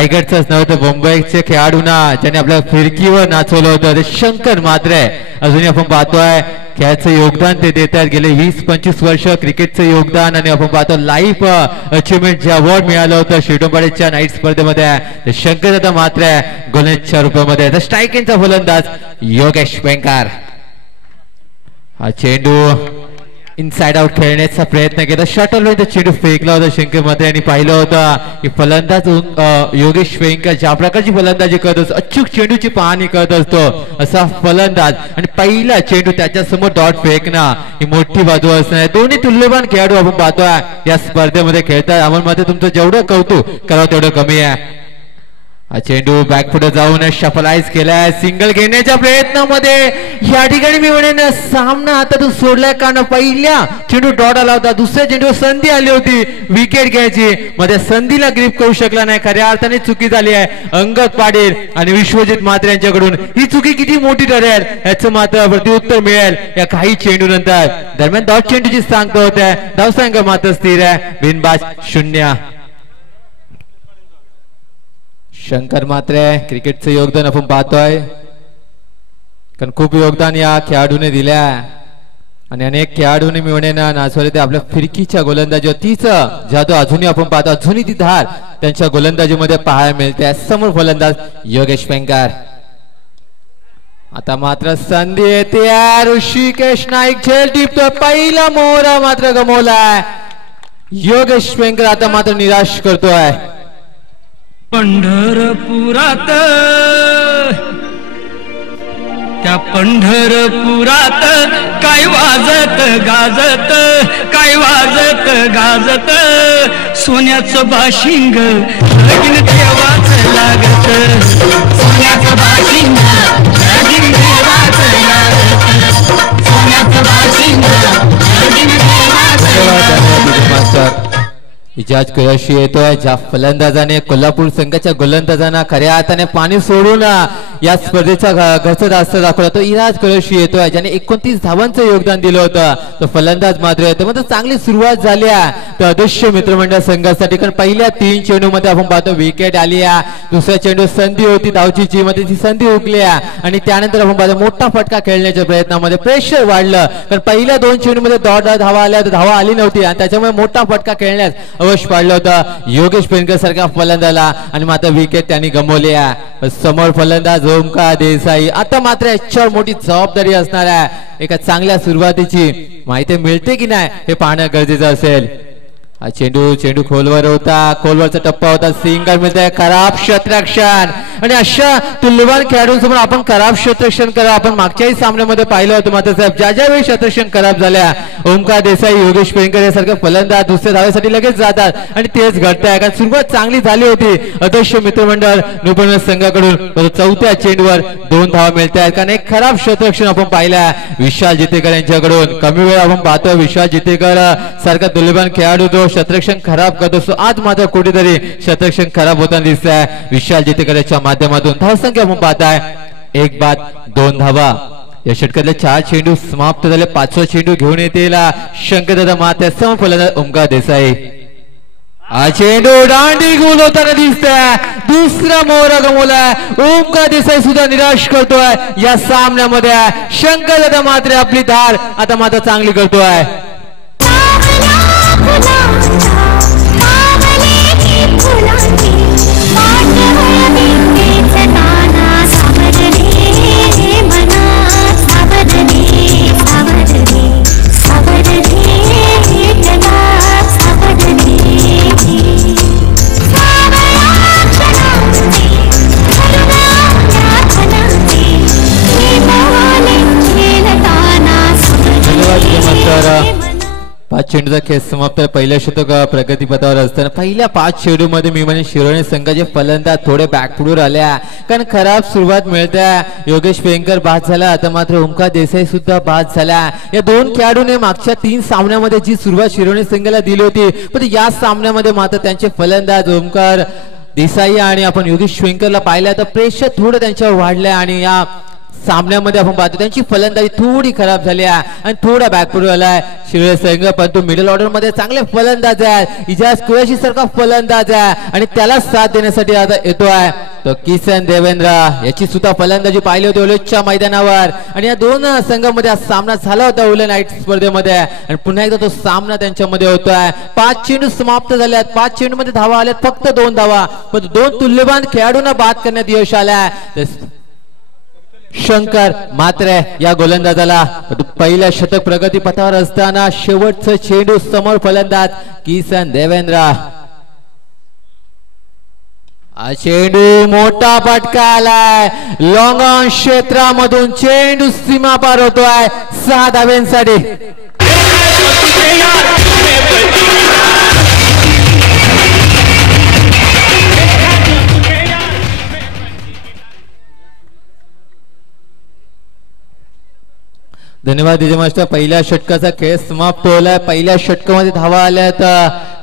रायगडचाच नव्हे तर मुंबईचे खेळाडूंना ज्यांनी आपल्या फिरकीवर नाचवलं होतं ते शंकर मात्रे अजूनही आपण पाहतोय खेळाचं योगदान ते देतात गेले 20-25 वर्ष क्रिकेटचं योगदान आणि आपण पाहतो लाईफ अचिव्हमेंट जे अवॉर्ड मिळालं होतं शिडोंबाडीच्या नाईट स्पर्धेमध्ये ते शंकरदादा मात्रे गोलंदाजच्या रूपामध्ये स्ट्रायकिंगचा फलंदाज योगेश वेंकार हा चेंडू इनसाइड आउट खेळण्याचा प्रयत्न केला शटल चेंडू फेकला होता शंकर मात्रे यांनी पाहिलं होतं की फलंदाज योगेश वेंकर ज्या प्रकारची फलंदाजी करत असतो अचूक चेंडूची पाहणी करत असतो असा फलंदाज आणि पहिला चेंडू त्याच्या समोर डॉट फेकणं ही मोठी बाजू असणार दोन्ही तुल्यवान खेळाडू आपण पाहतोय या स्पर्धेमध्ये खेळतात आम्हाला मध्ये तुमचं जेवढं कौतुक करावं तेवढं कमी आहे हा चेंडू बॅक पुढे जाऊन शफलाइज केलाय सिंगल घेण्याच्या प्रयत्नामध्ये या ठिकाणी मी म्हणेन सामना हातातून सोडलाय कारण पहिल्या चेंडू डॉट आला होता दुसऱ्या चेंडू संधी आली होती विकेट घ्यायची मध्ये संधीला ग्रीप करू शकला नाही खऱ्या अर्थाने चुकी झाली आहे अंगद पाटील आणि विश्वजित मात्रे यांच्याकडून ही चुकी किती मोठी ठरेल याचं मात्र प्रत्युत्तर मिळेल या काही चेंडू नंतर दरम्यान डॉट चेंडूची सांगता होत्या धावसंख्या मात्र स्थिर आहे बिनबाद 0 शंकर मात्रे क्रिकेटचं योगदान आपण पाहतोय कारण खूप योगदान या खेळाडूने दिल्या आणि अनेक खेळाडूंनी मी म्हणेन नाचवले ते आपल्या फिरकीच्या गोलंदाजीवर तीच जादू अजूनही आपण पाहतो अजूनही ती धार त्यांच्या गोलंदाजीमध्ये पाहायला मिळते समोर फलंदाज योगेश वेंकर आता मात्र संधी येते ऋषिकेश नाईक झेल टिपतो पहिला मोहरा मात्र गमवलाय योगेश वेंकर आता मात्र निराश करतोय पंढरपुरात त्या पंढरपुरात काय वाजत गाजत काय वाजत गाजत सोन्याचं बाशिंग लगीन देवाचं लागत सोन्याचं बाशिंग लगीन देवाचं लागत सोन्याचं बाशिंग लगीन देवाचं लागत इजाज कुरैशी येतोय ज्या फलंदाजाने कोल्हापूर संघाच्या गोलंदाजांना खऱ्या अर्थाने पाणी सोडून या स्पर्धेचा घरचा दास्त दाखवला तो इजाज कुरैशी येतोय ज्याने 29 धावांचं योगदान दिलं होतं तो फलंदाज मात्र येतो म्हणजे चांगली सुरुवात झाली आहे तर अदृश्य मित्रमंडळ संघासाठी कारण पहिल्या 3 चेंडूमध्ये आपण पाहतो विकेट आली आहे दुसऱ्या चेंडू संधी होती धावची मध्ये ती संधी हुकली आणि त्यानंतर आपण पाहतो मोठा फटका खेळण्याच्या प्रयत्नामध्ये प्रेशर वाढलं कारण पहिल्या 2 चेंडूमध्ये धावा आल्या धावा आली नव्हती आणि त्याच्यामुळे मोठा फटका खेळण्यास अवश्य पाडलं होतं योगेश वेंकर सारख्या फलंदाजाला आणि मात्र विकेट त्यांनी गमावली आहे समोर फलंदाज ओमकार देसाई आता मात्र याच्यावर मोठी जबाबदारी असणार आहे एका चांगल्या सुरुवातीची माहिती मिळते की नाही हे पाहणं गरजेचं असेल हा चेंडू खोलवर होता खोलवरचा टप्पा होता सिंगल मिळतंय खराब क्षेत्ररक्षण आणि अशा तुल्यवान खेळाडूंसमोर आपण खराब क्षेत्ररक्षण करा आपण मागच्याही सामन्यामध्ये पाहिलं होतं मात्र साहेब ज्या वेळी क्षेत्ररक्षण खराब झाल्या ओमकार देसाई योगेश वेंकर हे सारखे फलंदाज दुसऱ्या धावेसाठी लगेच जातात आणि तेच घडतंय कारण सुरुवात चांगली झाली होती अदृश्य मित्रमंडळ निपुण संघाकडून चौथ्या चेंडूवर 2 धावा मिळत आहेत कारण एक खराब क्षेत्ररक्षण आपण पाहिलं विशाल जितेकर यांच्याकडून कमी वेळ आपण पाहतो विशाल जितेकर सारखा तुल्यवान खेळाडू तो क्षेत्ररक्षण खराब करत असतो आज मात्र कुठेतरी क्षेत्ररक्षण खराब होताना दिसत आहे विशाल जितेकरच्या माध्यमातून धावसंख्या आपण पाहताय 1 बाद 2 धावा या षटकातले 4 चेंडू समाप्त झाले 5वा चेंडू घेऊन येतील शंकरदादा मात्रे समोर फलंदाज ओमकार देसाई हा चेंडू दांडी गोल होताना दिसतोय दुसरा मोहरा गमवलाय ओमकार देसाई सुद्धा निराश करतोय या सामन्यामध्ये शंकरदादा मात्रे आपली धार आता मात्र चांगली करतोय चेंडूचा खेळ समाप्त पहिल्या शतक प्रगतीपथावर असताना पहिल्या 5 चेंडूमध्ये मी म्हणजे शिरोळे संघाचे फलंदाज थोडे बॅकफुटवर आल्या कारण खराब सुरुवात मिळते योगेश वेंकर बाद झाला आता मात्र ओमकार देसाई सुद्धा बाद झाला या 2 खेळाडूंनी मागच्या 3 सामन्यामध्ये जी सुरुवात शिरोळे संघाला दिली होती पण या सामन्यामध्ये मात्र त्यांचे फलंदाज ओमकार देसाई आणि आपण योगेश वेंकरला पाहिलं तर प्रेशर थोडं त्यांच्यावर वाढलंय आणि या सामन्यामध्ये आपण पाहतो त्यांची फलंदाजी थोडी खराब झाली आहे आणि थोडा बॅकफूट झालाय शिरोळे संघ, परंतु मिडल ऑर्डर मध्ये चांगले फलंदाज आहेत. इजाज कुरैशी सारखा फलंदाज आहे आणि त्याला साथ देण्यासाठी आता येतोय तो किसन देवेंद्र. याची सुद्धा फलंदाजी पाहिली होती ओलेच्या मैदानावर आणि या दोन संघांमध्ये सामना झाला होता ओले नाईट स्पर्धेमध्ये आणि पुन्हा एकदा तो सामना त्यांच्यामध्ये होतोय. 5 चेंडू समाप्त झाले आहेत. 5 चेंडू मध्ये धावा आल्यात फक्त 2 धावा, पण 2 तुल्यवान खेळाडूंना बाद करण्यात यश आलंय. शंकर मात्र या गोलंदाजाला पहिल्या शतक प्रगती पथावर असताना शेवटचं चेंडू समोर फलंदाज किसन देवेंद्र. चेंडू मोठा फटका आलाय लॉंग ऑन क्षेत्रामधून चेंडू सीमा पार होतोय 6 धाव्यांसाठी. धन्यवाद डीजे मास्टर. पहिल्या षटकाचा खेळ समाप्त होलाय. पहिल्या षटकामध्ये धावा आल्यात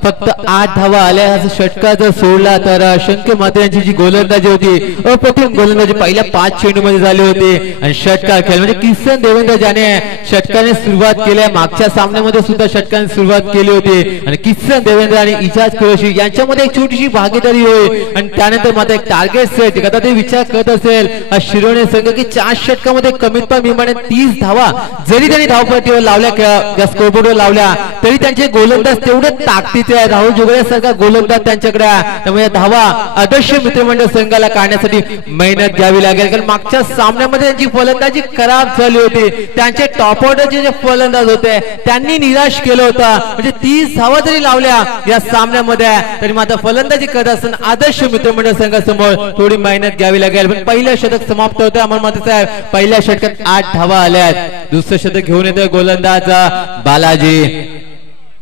फक्त 8 धावा आल्या. षटका जर सोडला तर शंकर मात्रे यांची जी गोलंदाजी होती अप्रतिम गोलंदाजी पहिल्या 5 चेंडू मध्ये झाली होती आणि षटकार खेळ म्हणजे किसन देवेंद्र ज्याने षटकाने सुरुवात केली. मागच्या सामन्यामध्ये सुद्धा षटकाने सुरुवात केली होती आणि किसन देवेंद्र आणि इजाज कुरैशी यांच्यामध्ये एक छोटीशी भागीदारी होईल आणि त्यानंतर मात्र एक टार्गेट सेट. आता ते विचार करत असेल शिरोळे संघ की 4 षटकामध्ये कमीत कमी 30 धावा जरी त्यांनी धावपट्टीवर लावल्या स्कोरबोर्डवर लावल्या तरी त्यांचे गोलंदाज तेवढे ताकदीचे आहेत. राहुल जुगळे सारखा गोलंदाज त्यांच्याकडे आहे. त्यामुळे धावा आदर्श मित्रमंडळ संघाला काढण्यासाठी मेहनत घ्यावी लागेल, कारण मागच्या सामन्यामध्ये त्यांची फलंदाजी खराब झाली होती. त्यांचे टॉप ऑर्डरचे जे फलंदाज होते त्यांनी निराश केलं होतं. म्हणजे 30 धावा जरी लावल्या या सामन्यामध्ये तरी मात्र फलंदाजी करत असताना आदर्श मित्रमंडळ संघासमोर थोडी मेहनत घ्यावी लागेल. पण पहिलं षटक समाप्त होतं अमर माते साहेब. पहिल्या षटकात 8 धावा आल्या. दुसरं शतक घेऊन येतोय गोलंदाज बालाजी.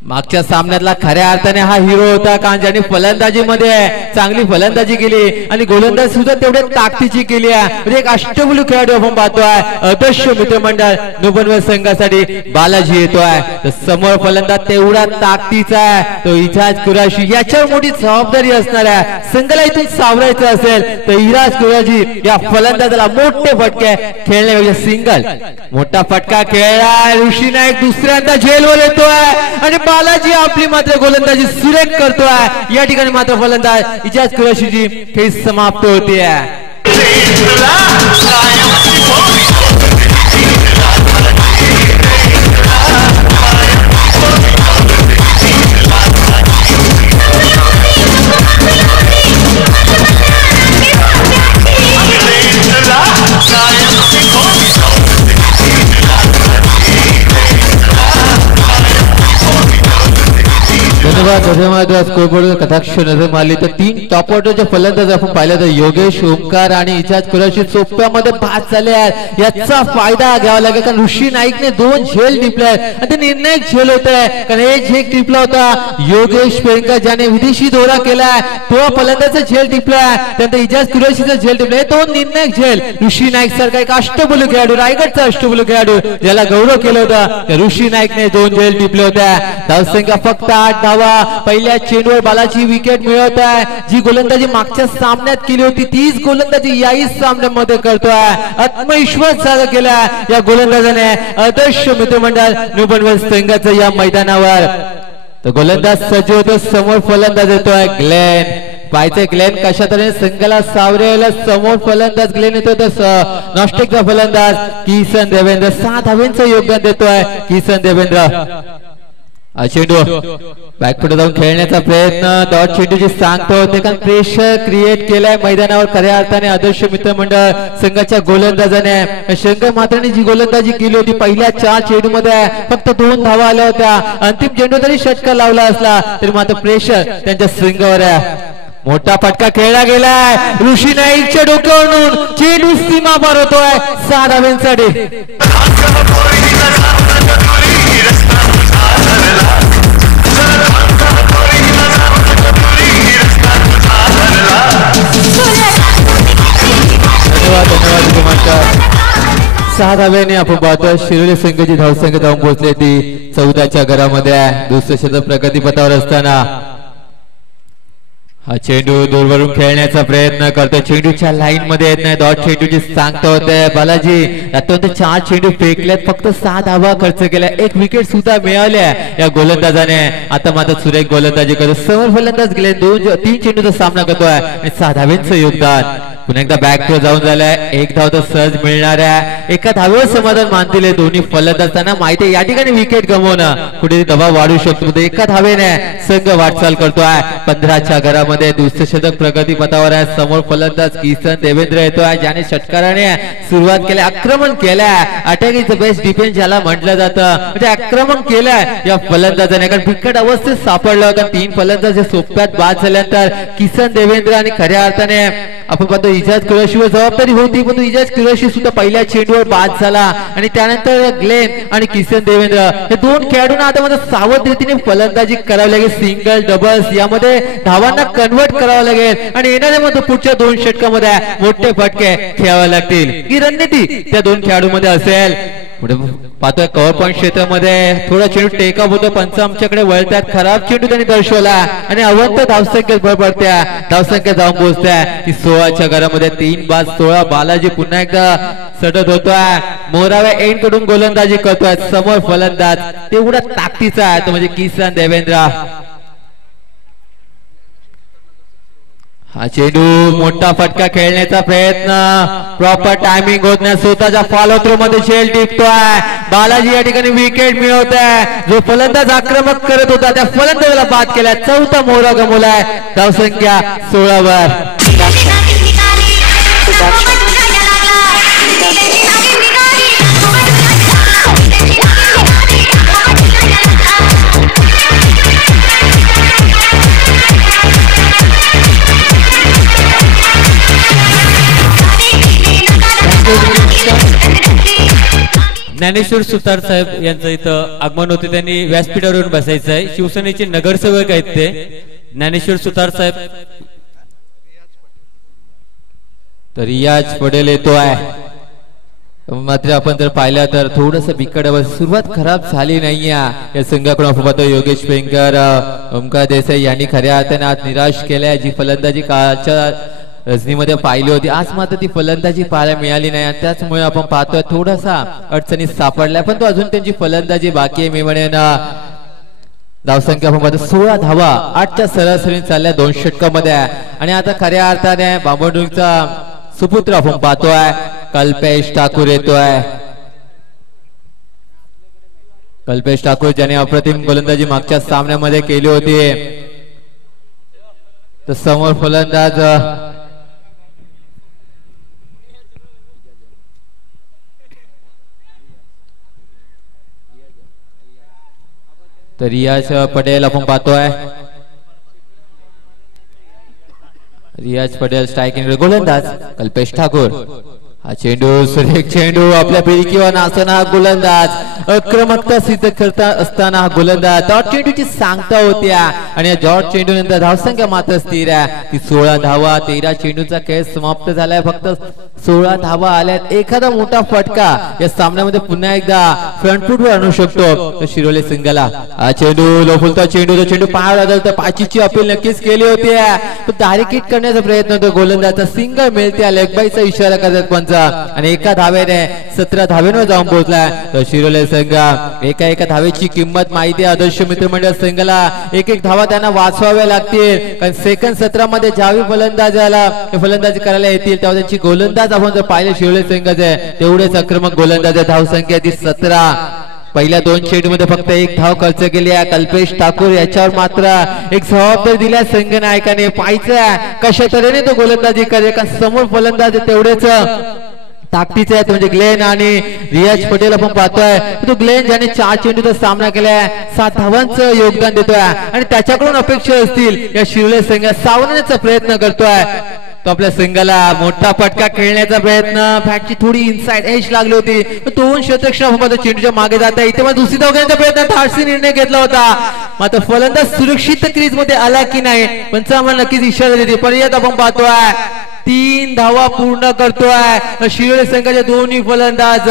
मागच्या सामन्यातला खऱ्या अर्थाने हा हिरो होता, कारण ज्याने फलंदाजीमध्ये चांगली फलंदाजी केली आणि गोलंदाज सुद्धा तेवढ्या ताकदीची केली आहे. म्हणजे एक अष्टबुलू खेळाडू आपण पाहतोय. आदर्श मित्रमंडळ नुबनवर संघासाठी बालाजी येतोय. तर समोर फलंदाज तेवढा ताकदीचा आहे तो इजाज कुरैशी. याच्यावर मोठी जबाबदारी असणार आहे. संघाला इथून सावरायचं असेल तर इजाज कुरैशी या फलंदाजाला मोठे फटके खेळण्यापेक्षा सिंगल मोठा फटका खेळला. ऋषी नाईक दुसऱ्यांदा झेलवर येतोय आणि बालाजी आपली मात्र गोलंदाजी सुरेख करतोय. या ठिकाणी मात्र फलंदाज इजाज कुरैशीची खेळ समाप्त होते. धन्यवाद. स्कोरबोर्ड कटाक्ष नजर मारली तर 3 टॉप ऑर्डरचे फलंदाज आपण पाहिलं तर योगेश, ओमकार आणि इजाज कुरैशी सोप्यामध्ये बाद झाले आहेत. याचा फायदा घ्यावा लागेल, कारण ऋषी नाईकने 2 झेल टिपले आहेत आणि ते निर्णायक झेल होत आहे. कारण एक झेल टिपला होता योगेश पेंकर ज्याने विदेशी दौरा केलाय, तो फलंदाजाचा झेल टिपलाय. त्यानंतर इजाज कुरैशीचा झेल टिपलाय. तो निर्णायक झेल ऋषी नाईक सारखा एक अष्टबुलू खेळाडू, रायगडचा अष्टबुलू खेळाडू ज्याला गौरव केला होता, ऋषी नाईकने 2 झेल टिपले होत्या. धावसंख्या फक्त 8 धावा. पहिल्या चेंडूवर बालाची विकेट मिळवत आहे. जी गोलंदाजी मागच्या सामन्यात केली होती तीच गोलंदाजी याही सामन्यामध्ये करतोय. आत्मविश्वास जागा केला या गोलंदाजाने आदर्श मित्रमंडळ नुबनवर संघाचं या मैदानावर. तर गोलंदाज सज्ज होतो. समोर फलंदाज येतोय ग्लेन. पाहिजे ग्लेन कशा तऱ्हेने संघाला सावरेला. समोर फलंदाज ग्लेन येतो तर नॉस्टिकचा फलंदाज किसन देवेंद्र 6 धाव्यांचं योगदान देतोय किसन देवेंद्र. चेंडू बॅकफुट जाऊन खेळण्याचा प्रयत्न. डॉट चेंडूची सांगतो होते, कारण प्रेशर क्रिएट केलाय मैदानावर खऱ्या अर्थाने आदर्श मित्रमंडळ संघाच्या गोलंदाजाने. शंकर मात्राने जी गोलंदाजी केली होती पहिल्या 4 चेंडू मध्ये फक्त 2 धावा आल्या होत्या. अंतिम चेंडू जरी षटकार लावला असला तरी मात्र प्रेशर त्यांच्या संघावर आहे. मोठा फटका खेळला गेलाय. ऋषी नाईकच्या डोक्यावरून चेंडू सीमा पार होतोय 6 धाव्यांसाठी. धन्यवाद. 6 धाव्याने आपण पाहतो शिरोळे संघाची धावसंख्या जाऊन पोहोचली ती 14च्या घरामध्ये आहे. दुसरं शतक प्रगतीपथावर असताना हा चेंडू दूरवरून खेळण्याचा प्रयत्न करतो, चेंडूच्या लाईन मध्ये येत नाही, डॉट चेंडूची सांगता होते बालाजी. आतापर्यंत 4 चेंडू फेकल्यात, फक्त 6 धावा खर्च केल्या, 1 विकेट सुद्धा मिळाल्या या गोलंदाजाने. आता मात्र सुरेख गोलंदाजी करतो, समोर फलंदाज गेले 2-3 चेंडूचा सामना करतोय आणि 6 धाव्यांचं योगदान. पुन्हा एकदा बॅक थ्रो जाऊन झालाय, 1 धाव तर सहज मिळणार आहे. एका धावेवर समाधान मानतील दोन्ही फलंदाज. त्यांना माहिती आहे या ठिकाणी विकेट गमवणं कुठेतरी दबाव वाढू शकतो. एका धावेने संघ वाटचाल करतोय 15च्या घरामध्ये. दुसरे शतक प्रगतीपथावर आहे. समोर फलंदाज किसन देवेंद्र येतोय, ज्याने षटकाराने सुरुवात केली, आक्रमण केलंय. Attack is the best defence ज्याला म्हटलं जातं, म्हणजे आक्रमण केलंय या फलंदाजाने. कारण बिकट अवस्थेत सापडलं होतं. 3 फलंदाज सोप्यात बाद झाल्यानंतर किसन देवेंद्र आणि खऱ्या अर्थाने आपण पाहतो इजाज कुरैशीवर जबाबदारी होती, पण इजाज कुरैशी सुद्धा पहिल्या चेंडूवर बाद झाला. आणि त्यानंतर ग्लेन आणि किसन देवेंद्र हे 2 खेळाडूंना आता मात्र सावध रीतीने फलंदाजी करावी लागेल. सिंगल डबल्स यामध्ये धावांना कन्वर्ट करावं लागेल आणि येणाऱ्या मध्ये पुढच्या 2 षटकामध्ये मोठे फटके खेळावे लागतील. ही रणनीती त्या 2 खेळाडूंमध्ये असेल. पुढे पाहतोय कव्हर पॉईंट क्षेत्रामध्ये थोडा चेंडू टेकअप होतो, पंच आमच्याकडे वळतात. खराब चेंडू त्यांनी दर्शवला आणि अवंत धावसंख्येत भर पडत्या, धावसंख्या जाऊन पोहोचत्या ती 16च्या घरामध्ये. 3 बाद 16. बालाजी पुन्हा एकदा सडत होतोय. मोरावे एंड कडून गोलंदाजी करतोय. समोर फलंदाज तेवढा ताकदीचा आहे तो म्हणजे किसन देवेंद्र. हा चेंडू मोठा फटका खेळण्याचा प्रयत्न, प्रॉपर टायमिंग होत नाही, स्वतःच्या फॉलो थ्रो मध्ये झेल टिपतोय बालाजी. या ठिकाणी विकेट मिळवतोय. जो फलंदाज आक्रमक करत होता त्या फलंदाजाला बाद केला. 4था मोहरा गमवलाय. धावसंख्या 16 वर. ज्ञानेश्वर सुतार साहेब यांचं इथं आगमन होते, त्यांनी व्यासपीठावरून बसायचं आहे. शिवसेनेचे नगरसेवक आहेत ते ज्ञानेश्वर सुतार साहेब. तर रियाज पटेल येतोय. मात्र आपण जर पाहिलं तर थोडस बिकट सुरुवात खराब झाली नाहीये या संघाकडून. आपण पाहतो योगेश पेंकर, ओमकार देसाई यांनी खऱ्या अर्थाने आज निराश केल्या. जी फलंदाजी कालच्या रजनीमध्ये पाहिली होती, आज मात्र ती फलंदाजी पाहायला मिळाली नाही. त्याचमुळे आपण पाहतोय थोडासा अडचणीत सापडलाय, पण तो अजून त्यांची फलंदाजी बाकी आहे. मी म्हणेन धावसंख्या आपण पाहतो 16 धावा 8च्या सरासरी चालल्या 2 षटकामध्ये. आणि आता खऱ्या अर्थाने बांबोडूचा सुपुत्र आपण पाहतोय कल्पेश ठाकूर येतोय. कल्पेश ठाकूर ज्याने अप्रतिम गोलंदाजी मागच्या सामन्यामध्ये केली होती. तर समोर फलंदाज तर रियाज पटेल आपण पाहतोय. रियाज पटेल स्ट्रायकिंग गोलंदाज कल्पेश ठाकूर. हा चेंडू सुरेख चेंडू आपल्या पिळकीवर नाचताना गोलंदाज आक्रमकता सिद्ध करता असताना गोलंदाज. डॉट चेंडूची सांगता होत्या आणि या डॉट चेंडू नंतर धावसंख्या मात्र स्थिर आहे ती 16 धावा. 13 चेंडूचा खेळ समाप्त झालाय, फक्त 16 धावा आल्यात. एखादा मोठा फटका या सामन्यामध्ये पुन्हा एकदा फ्रंट फूटवर आणू शकतो शिरोले संघाला. हा चेंडू लोफुलता चेंडू, तो चेंडू पायावर आदळतो. पाचीची अपील नक्कीच केली होती, दारी किट करण्याचा प्रयत्न होतो गोलंदाजचा. सिंगल मिळते, लेग बायचा इशारा करतात पंच आणि एका धावेने 17 धावेवर जाऊन पोहोचला तर शिरोले संघ. एका धावेची किंमत माहिती आहे आदर्श मित्रमंडळ संघाला. एक धावा त्यांना वाचवाव्या लागतील, कारण सेकंड 17 मध्ये ज्यावेळी फलंदाजी करायला येतील तेव्हा त्यांची गोलंदाज आपण जर पाहिले शिरोले संघाचे तेवढेच आक्रमक गोलंदाज. धावसंख्या ती 17. पहिल्या 2 चेंडू मध्ये फक्त 1 धाव खर्च केली आहे कल्पेश ठाकूर. याच्यावर मात्र एक जबाबदारी दिल्या संघ नायकाने. पाहायचं कशा तऱ्हेने तो गोलंदाजी करेल, कारण समोर फलंदाज तेवढेच ताकदीचे आहेत म्हणजे ग्लेन आणि रियाज पटेल. आपण पाहतोय तो ग्लेन ज्याने 4 चेंडूचा सामना केलाय, 7 धावांचं योगदान देतोय आणि त्याच्याकडून अपेक्षा असतील या शिरोले संघ सावरण्याचा प्रयत्न करतोय. तो आपल्या संघाला मोठा फटका खेळण्याचा प्रयत्न, बॅटची थोडी इनसाइड एज लागली होती, 2 शतक चेंडूच्या मागे जात आहे. इथे मग दुसरी धाव घेण्याचा प्रयत्न, धाडसी निर्णय घेतला होता. मात्र फलंदाज सुरक्षित क्रीज मध्ये आला की नाही पंच आम्हाला नक्कीच इशारा देते. पर्याय आपण पाहतोय 3 धावा पूर्ण करतोय शिरोळे संघाचे दोन्ही फलंदाज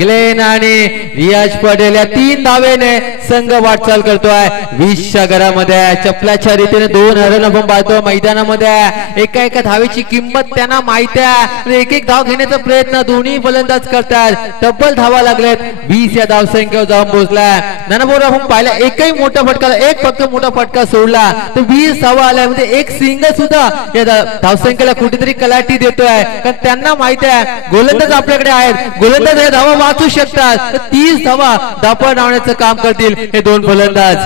ग्लेन आणि रियाज पटेल या 3 धावेने संघ वाटचाल करतोय 20च्या घरामध्ये चपलाच्या रीतीने 2 रन आपण पाहतो मैदानामध्ये एका धावेची किंमत त्यांना माहिती आहे एक धाव घेण्याचा प्रयत्न दोन्ही फलंदाज करतात तब्बल धावा लागलेत 20 या धावसंख्येवर जाऊन पोहोचलाय नानाभाऊ आपण पाहिला एकही मोठा फटका एक फक्त मोठा फटका सोडला तर 20 धावा आल्या म्हणजे एक सिंगल सुद्धा या धावसंख्येला कुठेतरी कलाटी देतोय कारण त्यांना माहिती आहे गोलंदाज आपल्याकडे आहेत गोलंदाज हे धावा वाचू शकतात तर 30 धावा धापड लावण्याचं काम करतील हे 2 फलंदाज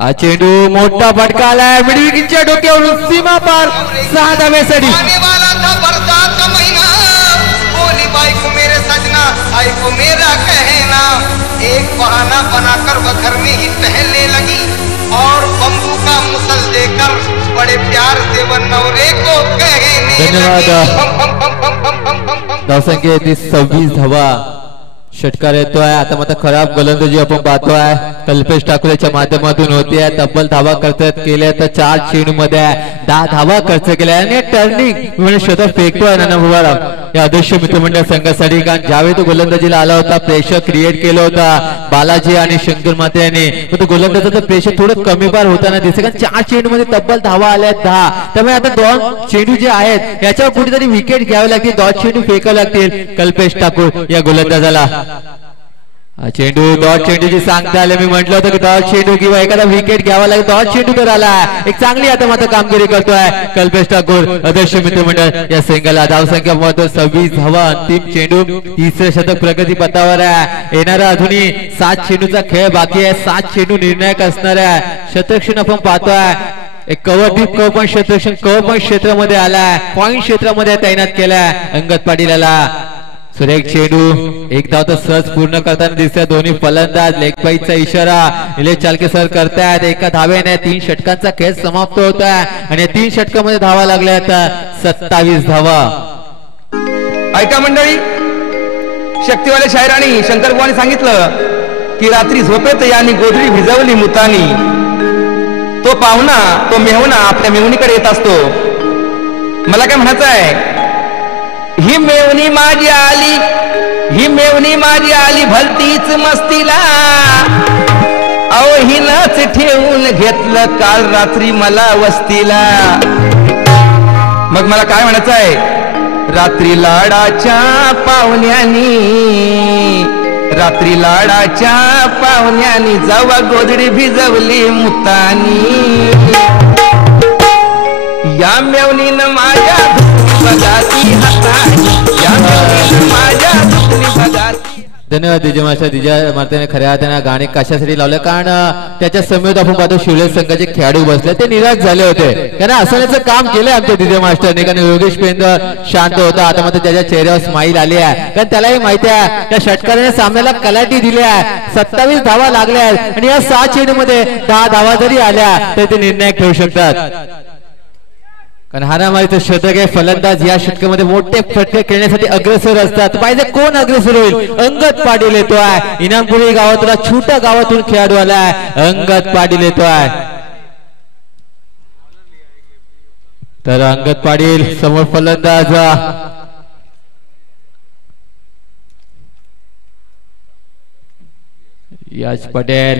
हा चेंडू मोठा फटका आलाय मिडविकेटच्या डोक्यावरून सीमा पार 6 धावेसाठी मेरे सजना आई को मेरा कहना एक बहाना बनाकर वह घर में ही टहलने लगी और बम्बू का मुसल देकर बड़े प्यार से वह नवरे को कहने धन्यवाद धावसंख्या 26 धावा षटकार येतोय आता मात्र खराब गोलंदाजी आपण पाहतोय कल्पेश ठाकरेच्या माध्यमातून होते तब्बल धावा खर्च केल्या तर 4 चेंडूमध्ये 10 धावा खर्च केल्या आणि टर्निंग म्हणजे शतक फेकतोय नानाभाऊ या आदर्श मित्रमंडळ संघासाठी कारण ज्यावेळी तो गोलंदाजीला आला होता प्रेशर क्रिएट केलं होता बालाजी आणि शंकर माते यांनी तो गोलंदाजाचं प्रेशर थोडं कमी पार होताना दिसतं कारण 4 चेंडूमध्ये तब्बल धावा आल्या 10 त्यामुळे आता 2 चेंडू जे आहेत याच्यावर कुठेतरी विकेट घ्यावे लागतील 2 चेंडू फेकावे लागतील कल्पेश ठाकूर या गोलंदाजाला चेंडू डॉट चेंडूची सांगता आले मी म्हटलं होतं की डॉट चेंडू किंवा एखादा विकेट घ्यावा लागेल डॉट चेंडू तर आला एक चांगली आता मात्र कामगिरी करतोय कल्पेश ठाकूर आदर्श मित्रमंडळ या संघाला धावसंख्या महत्व 26 धावा अंतिम चेंडू 3रे शतक प्रगती पथावर आहे येणारा अजूनही 7 चेंडूचा खेळ बाकी आहे 7 चेंडू निर्णायक असणार आहे शतरक्षण आपण पाहतोय एक कव्हर डीप कव्हर पण शतरक्षण कव्हर पण क्षेत्रामध्ये आलाय पॉइंट क्षेत्रामध्ये तैनात केलाय अंगद पाटील याला सुरेख चेंडू एक धाव तर सहज पूर्ण करताना दिसतोय दोन्ही फलंदाज लेग पाईचा इशारा निलेश चालके सर करतायत एका धावेने 3 षटकांचा खेळ समाप्त होत आहे आणि 3 षटकामध्ये धावा लागल्या आता 27 धावा ऐका मंडळी शक्तिवाले शायराणी शंकर बुवांनी सांगितलं की रात्री झोपेत यानी गोधडी भिजवली मुतानी तो पाहुणा तो मेहुणा आपल्या मेहुणीकडे येत असतो मला काय म्हणायचं आहे ही मेवणी माझी आली भलतीच मस्तीला अहो हिनच ठेवून घेतलं काल रात्री मला वस्तीला मग मला काय म्हणायचं आहे रात्री लाडाच्या पाहुण्यानी जावा गोधडी भिजवली मुतानी या मेवणीनं माझ्या धन्यवाद दिजा मारत्याने खऱ्या अर्थाने गाणे कशासाठी लावले कारण त्याच्या समेत आपण पाहतो शिवले संघाचे खेळाडू बसले ते निराश झाले होते कारण हसण्याचं काम केलंय आमच्या दिजे मास्टरने कारण योगेश पेंदर शांत होता आता मात्र त्याच्या चेहऱ्यावर स्माईल आली आहे कारण त्यालाही माहिती आहे त्या षटकाराने सामन्याला कलाटी दिली आहे 27 धावा लागल्या आहेत आणि या 6 चेंडूमध्ये 10 धावा जरी आल्या तर ते निर्णायक ठेवू शकतात कारण हारामारीचं शतक आहे फलंदाज या षटकामध्ये मोठे फटके खेळण्यासाठी अग्रेसर असतात पाहिजे कोण अग्रेसर होईल अंगद पाटील येतोय इनामपुरी गावातला छोट्या गावातून खेळाडू आलाय अंगद पाटील येतोय तर अंगद पाटील समोर फलंदाज यश पटेल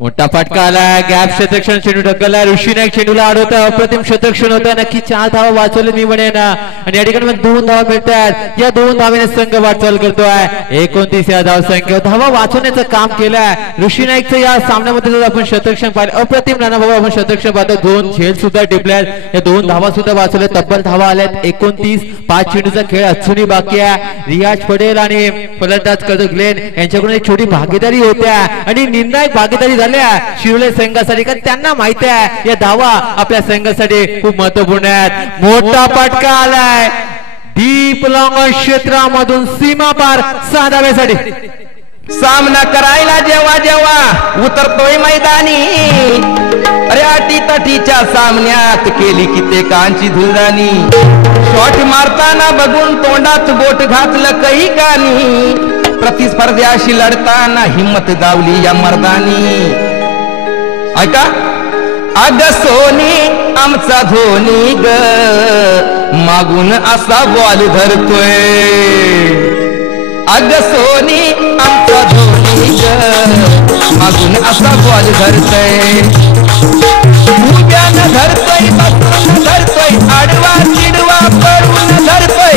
मोठा फटका आला गॅप शतरक्षण चेंडू ढकलला ऋषी नाईक चेंडूला अडवता अप्रतिम शतरक्षण होता नक्की 4 धावा वाचवले मी म्हणेन आणि या ठिकाणी 2 धावा मिळतात या 2 धावेने संघ वाटचाल करतोय 29 या धाव संख्या धावा वाचवण्याचं काम केलंय ऋषी नाईकचं या सामन्यामध्ये जर आपण शतरक्षण पाहिलं अप्रतिम नानाभाऊ आपण शतरक्षण पाहतो 2 झेल सुद्धा टिपल्यात या 2 धावा सुद्धा वाचवल्या तब्बल धावा आल्यात 29 5 चेंडूचा खेळ अजूनही बाकी आहे रियाज पटेल आणि फलंदाज कदर ग्लेन यांच्याकडून एक छोटी भागीदारी होत्या आणि निर्णायक भागीदारी शिवले संघासाठी कारण त्यांना माहिती आहे या धावा आपल्या संघासाठी खूप महत्वपूर्ण आहेत मोठा फटका आलाय डीप लॉंग क्षेत्रामधून सीमा पार 6 धावेसाठी सामना करायला जेव्हा उतरतोय मैदानी अरे अटी तटीच्या सामन्यात केली कित्येकांची धुळदाणी शॉट मारताना बघून तोंडात बोट घातलं काही कानी प्रतिस्पर्ध्याशी लढताना हिम्मत दावली या मर्दानी ऐका अग सोनी आमचा धोनी ग मागून असा बॉल धरतोय अग सोनी आमचा धोनी मागून असा बॉल धरतोय उभ्यानं धरतोय बसून धरतोय आडवा चिडवा पडून धरतोय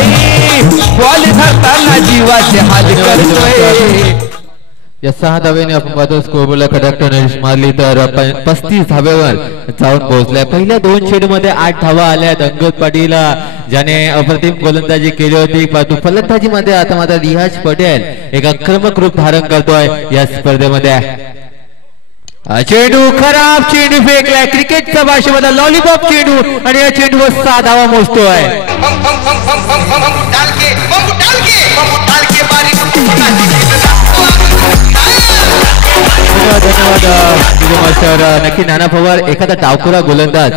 बॉल धरताना जीवाचे हाल करतोय या 6 धावेने आपण पाहतो स्कोरला कडक टर्न मारली तर 35 धावेवर जाऊन पोहोचलाय पहिल्या 2 चेंडूमध्ये 8 धावा आल्या अंगद पाटील ज्याने अप्रतिम गोलंदाजी केली होती परंतु फलंदाजी मध्ये आता मात्र रियाज पटेल एक आक्रमक रूप धारण करतोय या स्पर्धेमध्ये चेंडू खराब चेंडू फेकलाय क्रिकेटच्या भाषेमध्ये लॉलीपॉप चेंडू आणि या चेंडूवर 6 धावा मोजतोय धन्यवाद सर नक्की नाना पवार एखादा डावखुरा गोलंदाज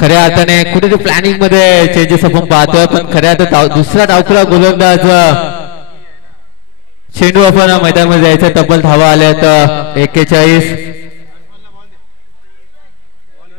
खऱ्या अर्थाने कुठेतरी प्लॅनिंग मध्ये चेंजेस आपण पाहतोय पण खऱ्या अर्थात दुसरा डावखुरा गोलंदाज चेंडू आपण मैदानामध्ये जायचं तब्बल धावा आल्या तर 41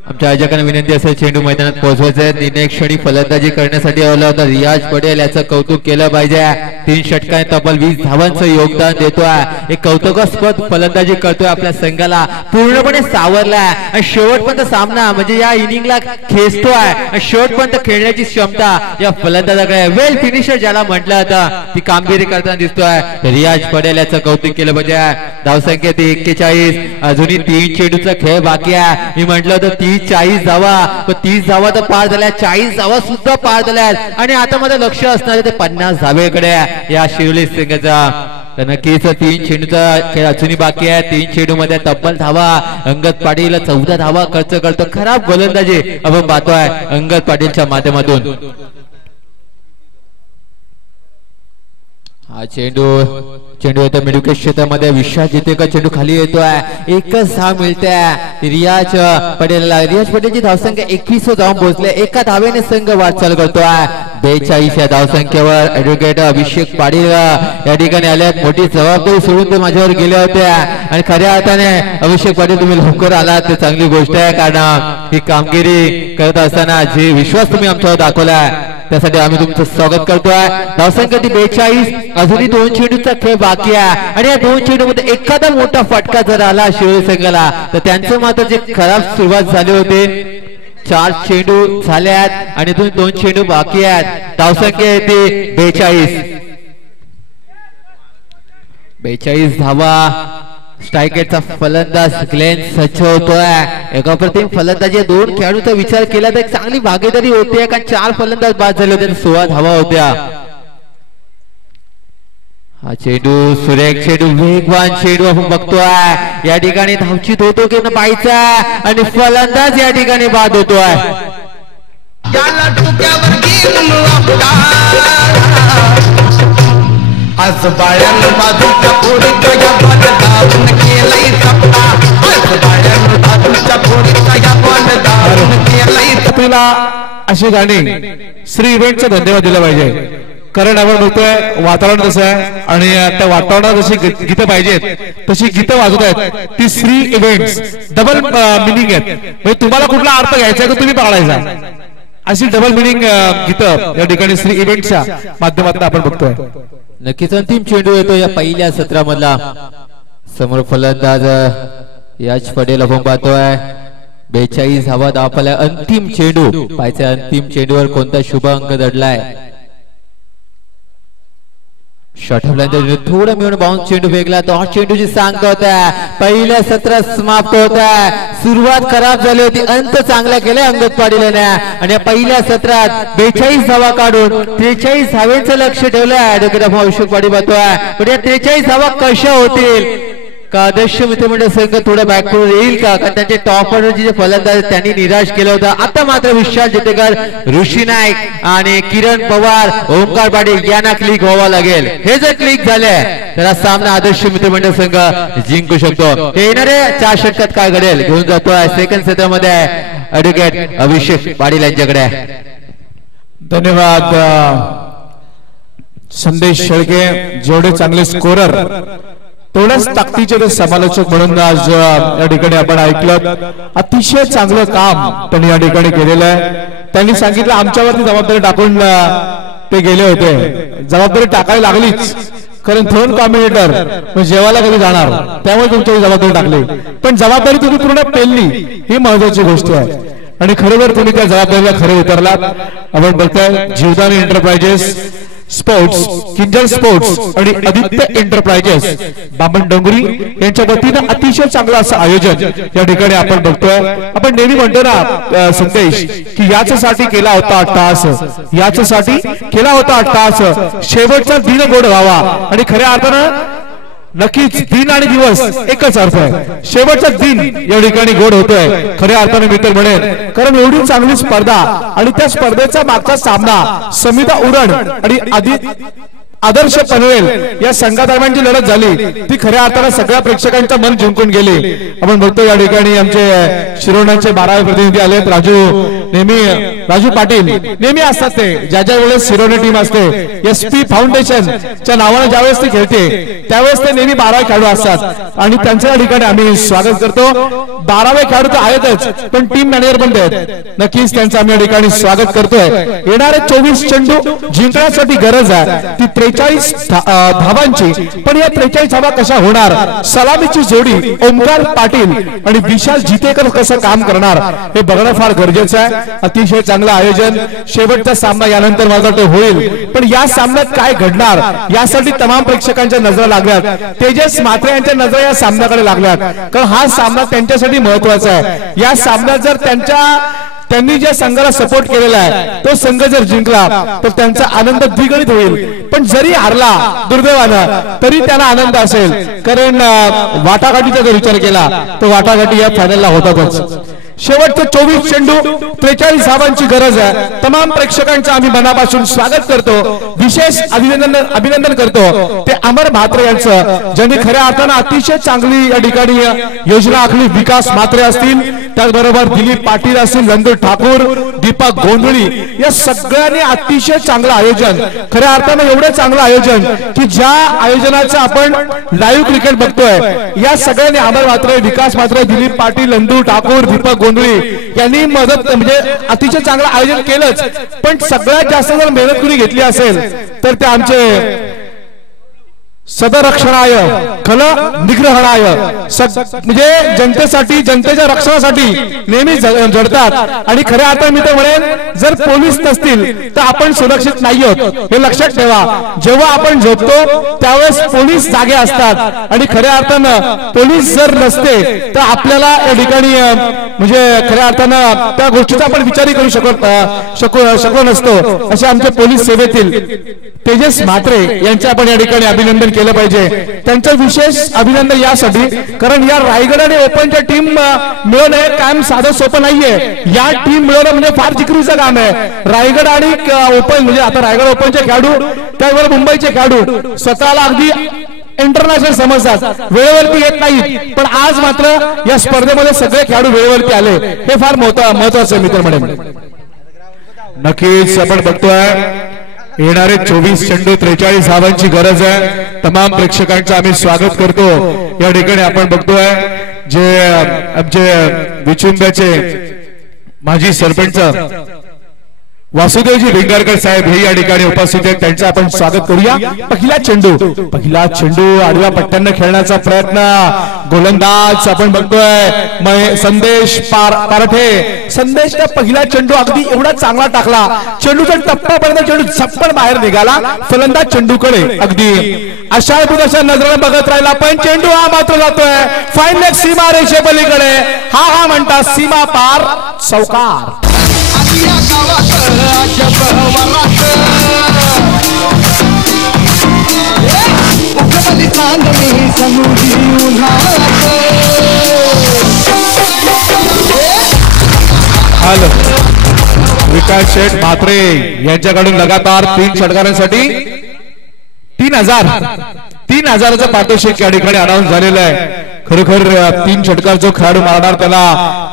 आमच्या आयोजकांना विनंती असेल चेंडू मैदानात पोहोचवायचे 3 क्षणी फलंदाजी करण्यासाठी आला होता रियाज पटेल याचं कौतुक केलं पाहिजे 3 षटकाने तब्बल 20 धावांचं योगदान देतोय एक कौतुकास्पद फलंदाजी करतोय आपल्या संघाला पूर्णपणे सावरलाय आणि शेवटपर्यंत सामना म्हणजे या इनिंगला खेचतोय आणि शेवटपर्यंत खेळण्याची क्षमता या फलंदाजाकडे वेल फिनिशर ज्याला म्हटलं होतं ती कामगिरी करताना दिसतोय रियाज पटेल याचं कौतुक केलं पाहिजे धावसंख्या ती 41 अजूनही 3 चेंडूचा खेळ बाकी आहे मी म्हटलं होतं 40 धावा पण 30 धावा तर पार झाल्या 40 धावा सुद्धा पार झाल्यात आणि आता माझं लक्ष असणार ते 50 धावेकडे या शिवली संघाचा तर नक्कीच 3 चेंडूचा खेळ अजूनही बाकी आहे 3 चेंडू मध्ये तब्बल धावा अंगद पाटील 14 धावा खर्च करतो खराब गोलंदाजी आपण पाहतोय अंगद पाटीलच्या माध्यमातून हा चेंडू येतो मिडविकेट क्षेत्रामध्ये विश्वास जिथे का चेंडू खाली येतोय एकच धाव मिळते रियाज पटेलची धावसंख्या 21 जाऊन पोहोचले एका धावेने संघ वाटचाल करतोय 42 या धावसंख्येवर ऍडव्होकेट अभिषेक पाटील या ठिकाणी आल्यात मोठी जबाबदारी सोडून ते माझ्यावर गेल्या होत्या आणि खऱ्या अर्थाने अभिषेक पाटील तुम्ही लवकर आलात ते चांगली गोष्ट आहे कारण ही कामगिरी करत असताना जे विश्वास तुम्ही आमच्यावर दाखवलाय त्यासाठी आम्ही तुमचं स्वागत करतोय धावसंख्या ती 42 अजूनही 2 चेंडूचा खेळ बाकी आहे आणि या 2 चेंडूमध्ये एखादा मोठा फटका जर आला शिवली संघाला तर त्यांचं मात्र जे खराब सुरुवात झाली होती 4 चेंडू झाल्यात आणि 2 चेंडू बाकी आहेत धावसंख्या येते 42 धावा स्ट्रायकेटचा फलंदाज ग्लेन सज्ज होतोय एका प्रथम फलंदाजी 2 खेळाडूचा विचार केला तर एक चांगली भागीदारी होती कारण 4 फलंदाज बाद झाले होते 16 धावा होत्या हा चेंडू सुरेख चेंडू वेगवान चेंडू आपण बघतोय या ठिकाणी धावचित होतो की पाहायचा आणि फलंदाज या ठिकाणी बाद होतोय आज बाळ्यानं बाजूच्या पोरीचा या बन दारून केलंय चपला आज बाळ्यानं बाजूच्या पोरीचा या बन दारून केलंय चपला अशी गाणी श्री इव्हेंटचा धन्यवाद दिला पाहिजे कारण आपण बघतोय वातावरण कसं आहे आणि त्या वातावरणात जशी गीतं पाहिजेत तशी गीतं वाजवत आहेत ती श्री इव्हेंट्स डबल मिनिंग आहेत म्हणजे तुम्हाला कुठला अर्थ घ्यायचा आहे तो तुम्ही पाळायचा अशी डबल मिनिंग गीतं या ठिकाणी श्री इव्हेंटच्या माध्यमातून आपण बघतोय नक्कीच अंतिम चेंडू येतो या पहिल्या सत्रामधला समोर फलंदाज याच पटेल आपण पाहतोय 42 धावा दाखवलाय अंतिम चेंडू पाहिजे अंतिम चेंडूवर कोणता शुभ अंक दडलाय थोडं मिळून बाउन्स चेंडू फेकला तो चेंडूची सांगता होता पहिल्या सत्रात समाप्त होता सुरुवात खराब झाली होती अंत चांगला केलाय अंगद पाटील आणि या पहिल्या सत्रात 42 धावा काढून 43 धावेचं लक्ष ठेवलंय ऍडव्होकेट अभिषेक पाटील बघतोय पण या 43 धावा कशा होतील का आदर्श मित्रमंडळ संघ थोडा बॅकफुट येईल का कारण त्यांचे टॉप ऑर्डरचे जे फलंदाज त्यांनी निराश केलं होतं आता मात्र विशाल जेतेकर ऋषी नाईक आणि किरण पवार ओमकार पाटील यांना क्लिक व्हावा लागेल हे जर क्लिक झाले तर हा सामना आदर्श मित्रमंडळ संघ जिंकू शकतो हे येणारे 4 षटकात काय घडेल घेऊन जातोय सेकंड क्षेत्रामध्ये ऍडव्होकेट अभिषेक पाटील यांच्याकडे धन्यवाद संदेश शेळके जेवढे चांगले स्कोरर तेवढ्याच ताकदीचे ते समालोचक म्हणून आज या ठिकाणी आपण ऐकलं. अतिशय चांगलं काम त्यांनी या ठिकाणी केलेलं आहे. त्यांनी सांगितलं आमच्यावरती जबाबदारी टाकून ते गेले होते. जबाबदारी टाकायला लागलीच, कारण थर्ड कॉम्बिनेटर जेवायला कधी जाणार, त्यामुळे तुमच्यावर जबाबदारी टाकली. पण जबाबदारी तुम्ही पूर्ण पेलली, ही महत्वाची गोष्ट आहे. आणि खरोखर तुम्ही त्या जबाबदारीला खरे उतरलात. आपण बघताय Jivdani enterprises sports, Kinjal sports आणि आदित्य एंटरप्राइजेस बामण डोंगरी यांच्या वतीनं अतिशय चांगलं असं आयोजन या ठिकाणी आपण बघतोय. आपण नेहमी म्हणतो ना संदेश की याच्यासाठी केला होता अट्टहास, याच्यासाठी केला अट्टहास, शेवटचा दिन गोड व्हावा. आणि खऱ्या अर्थानं नक्कीच दिन आणि दिवस एकच अर्थ आहे. शेवटचा दिन या ठिकाणी गोड होतोय खऱ्या अर्थाने मित्र म्हणेन, कारण एवढी चांगली स्पर्धा आणि त्या स्पर्धेचा मागचा सामना समिता उरण आणि आदर्श पनवेल या संघादरम्यान जी लढत झाली ती खऱ्या अर्थाने सगळ्या प्रेक्षकांचं मन जिंकून गेली. आपण बघतो या ठिकाणी आमचे शिरोणाचे 12वे प्रतिनिधी आलेत. राजू पाटील नेहमी असतात ते, ज्या ज्या वेळेस शिरोणी टीम असते SP फाउंडेशनच्या नावाने ज्यावेळेस ते खेळते त्यावेळेस ते नेहमी 12वे खेळाडू असतात आणि त्यांच्या ठिकाणी आम्ही स्वागत करतो. 12वे खेळाडू तर आहेतच, पण टीम मॅनेजर पण आहेत. नक्कीच त्यांचं आम्ही या ठिकाणी स्वागत करतोय. येणारे 24 चेंडू जिंकण्यासाठी गरज आहे ती 43 धावांची. पण या 43 धावा कशा होणार? सलामीची जोडी ओमकार पाटील आणि विशाल जितेकर कसं काम करणार हे बघणं फार गरजेचं आहे. अतिशय चांगलं आयोजन. शेवटचा सामना यानंतर माझा तो होईल, पण या सामन्यात काय घडणार यासाठी तमाम प्रेक्षकांच्या नजरा लागल्यात. तेजस म्हात्रे यांच्या नजरा या सामन्याकडे लागल्यात, कारण हा सामना त्यांच्यासाठी महत्वाचा आहे. या सामन्यात जर त्यांनी ज्या संघाला सपोर्ट केलेला आहे तो संघ जर जिंकला तर त्यांचा आनंद द्विगुणित होईल. पण जरी हारला दुर्दैवानं तरी त्यांना आनंद असेल, कारण वाटाघाटीचा जर विचार केला तर वाटाघाटी या फायनलला होतातच. शेवटचे 24 चेंडू 43 धावांची गरज आहे. तमाम प्रेक्षकांचं आम्ही मनापासून स्वागत करतो, विशेष अभिनंदन करतो ते अमर म्हात्रे यांचं, ज्यांनी खऱ्या अर्थानं अतिशय चांगली या ठिकाणी योजना आखली. विकास म्हात्रे असतील, त्याचबरोबर दिलीप पाटील असतील, नंदू ठाकूर, दीपक गोंधळी या सगळ्यांनी अतिशय चांगलं आयोजन, खऱ्या अर्थानं एवढं चांगलं आयोजन की ज्या आयोजनाचं आपण लाईव्ह क्रिकेट बघतोय या सगळ्यांनी अमर म्हात्रे, विकास म्हात्रे, दिलीप पाटील, नंदू ठाकूर, दीपक यांनी मदत म्हणजे अतिशय चांगलं आयोजन केलंच. पण सगळ्यात जास्त जर मेहनत कुणी घेतली असेल तर ते आमचे सदरक्षणाय खल निग्रहणाय म्हणजे जनतेसाठी, जनतेच्या रक्षणासाठी नेहमी झडतात. आणि खऱ्या अर्थाने मी तर म्हणेन जर पोलीस नसतील तर आपण सुरक्षित नाही आहोत हे लक्षात ठेवा. जेव्हा आपण झोपतो त्यावेळेस पोलीस जागे असतात आणि खऱ्या अर्थानं पोलीस जर नसते तर आपल्याला या ठिकाणी म्हणजे खऱ्या अर्थानं त्या गोष्टीचा आपण विचारही करू शकलो नसतो. असे आमचे पोलीस सेवेतील तेजस म्हात्रे यांचे आपण या ठिकाणी अभिनंदन केलं पाहिजे. त्यांचं विशेष अभिनंदन यासाठी कारण या रायगड आणि ओपनच्या टीम मिळवणं हे काम साधं सोपं नाहीये. या टीम मिळवणं म्हणजे फार जिकरीचं काम आहे. रायगड आणि ओपन म्हणजे आता रायगड ओपनचे खेळाडू, त्याचबरोबर मुंबईचे खेळाडू स्वतःला अगदी इंटरनॅशनल समजतात, वेळेवरती येत नाहीत. पण आज मात्र या स्पर्धेमध्ये सगळे खेळाडू वेळेवरती आले, हे फार महत्वाचं आहे मित्र म्हणेन. नक्कीच आपण बघतोय येणारे 24 चेंडू 43 धावांची गरज आहे. तमाम प्रेक्षकांचं आम्ही स्वागत करतो. या ठिकाणी आपण बघतोय जे आमचे विचुंब्याचे माजी सरपंच वासुदेवजी भिंगारकर साहेब हे या ठिकाणी उपस्थित आहेत, त्यांचं आपण स्वागत करूया. पहिला चेंडू आडव्या पट्ट्यांना खेळण्याचा प्रयत्न, गोलंदाज आपण बघतोय संदेश पारठे. संदेशचा पहिला चेंडू अगदी एवढा चांगला टाकला, चेंडूचा टप्प्यापर्यंत चेंडू झपकन बाहेर निघाला. फलंदाज चेंडूकडे अगदी अशा नजरेने बघत राहिला, पण चेंडू हा मात्र जातोय फाईन लेग सीमा रेषेपलीकडे. हा म्हणतात सीमा पार चौकार. हॅलो विकास शेठ म्हात्रे यांच्याकडून लगातार 3 षटकारांसाठी 3000चं पारितोषिक या ठिकाणी अनाऊन्स झालेलं आहे. खरोखर 3 षटकार जो खेळाडू मारणार त्याला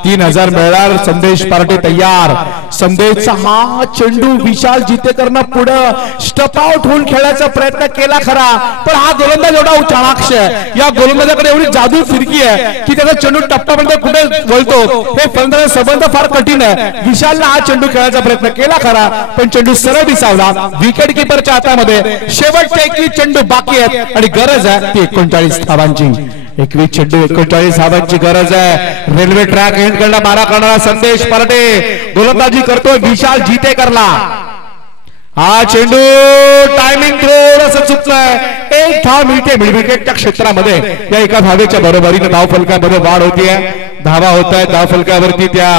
3000 मिळणार. संदेश पार्टी तयार. संदेशचा हा चेंडू विशाल जितेकरनं पुढे स्टप आउट होऊन खेळायचा प्रयत्न केला खरा, पण हा गोलंदाज एवढा चाणाक्ष आहे, या गोलंदाजाकडे एवढी जादू फिरकी आहे की त्याचा चेंडू टप्पापर्यंत कुठे वळतो हे फलंदाज संबंध फार कठीण आहे. विशालने हा चेंडू खेळायचा प्रयत्न केला खरा, पण चेंडू सरळ दिसावला विकेट किपरच्या हातामध्ये. शेवटचे 21 चेंडू बाकी आहेत आणि गरज आहे ती 39 धावांची. 21 चेंडू 39 धावांची गरज आहे. रेल्वे ट्रॅक एंड कडला मारा करणारा संदेश पार्टे गोलंदाजी करतोय विशाल जितेकरला. हा चेंडू टायमिंग थोडंसं चुकलंय. 1 धाव मिळते मिडविकेटच्या क्षेत्रामध्ये. या एका धावेच्या बरोबरीने धाव फलकामध्ये वाढ होतीये. धावा होत आहेत धाव फलकावरती. त्या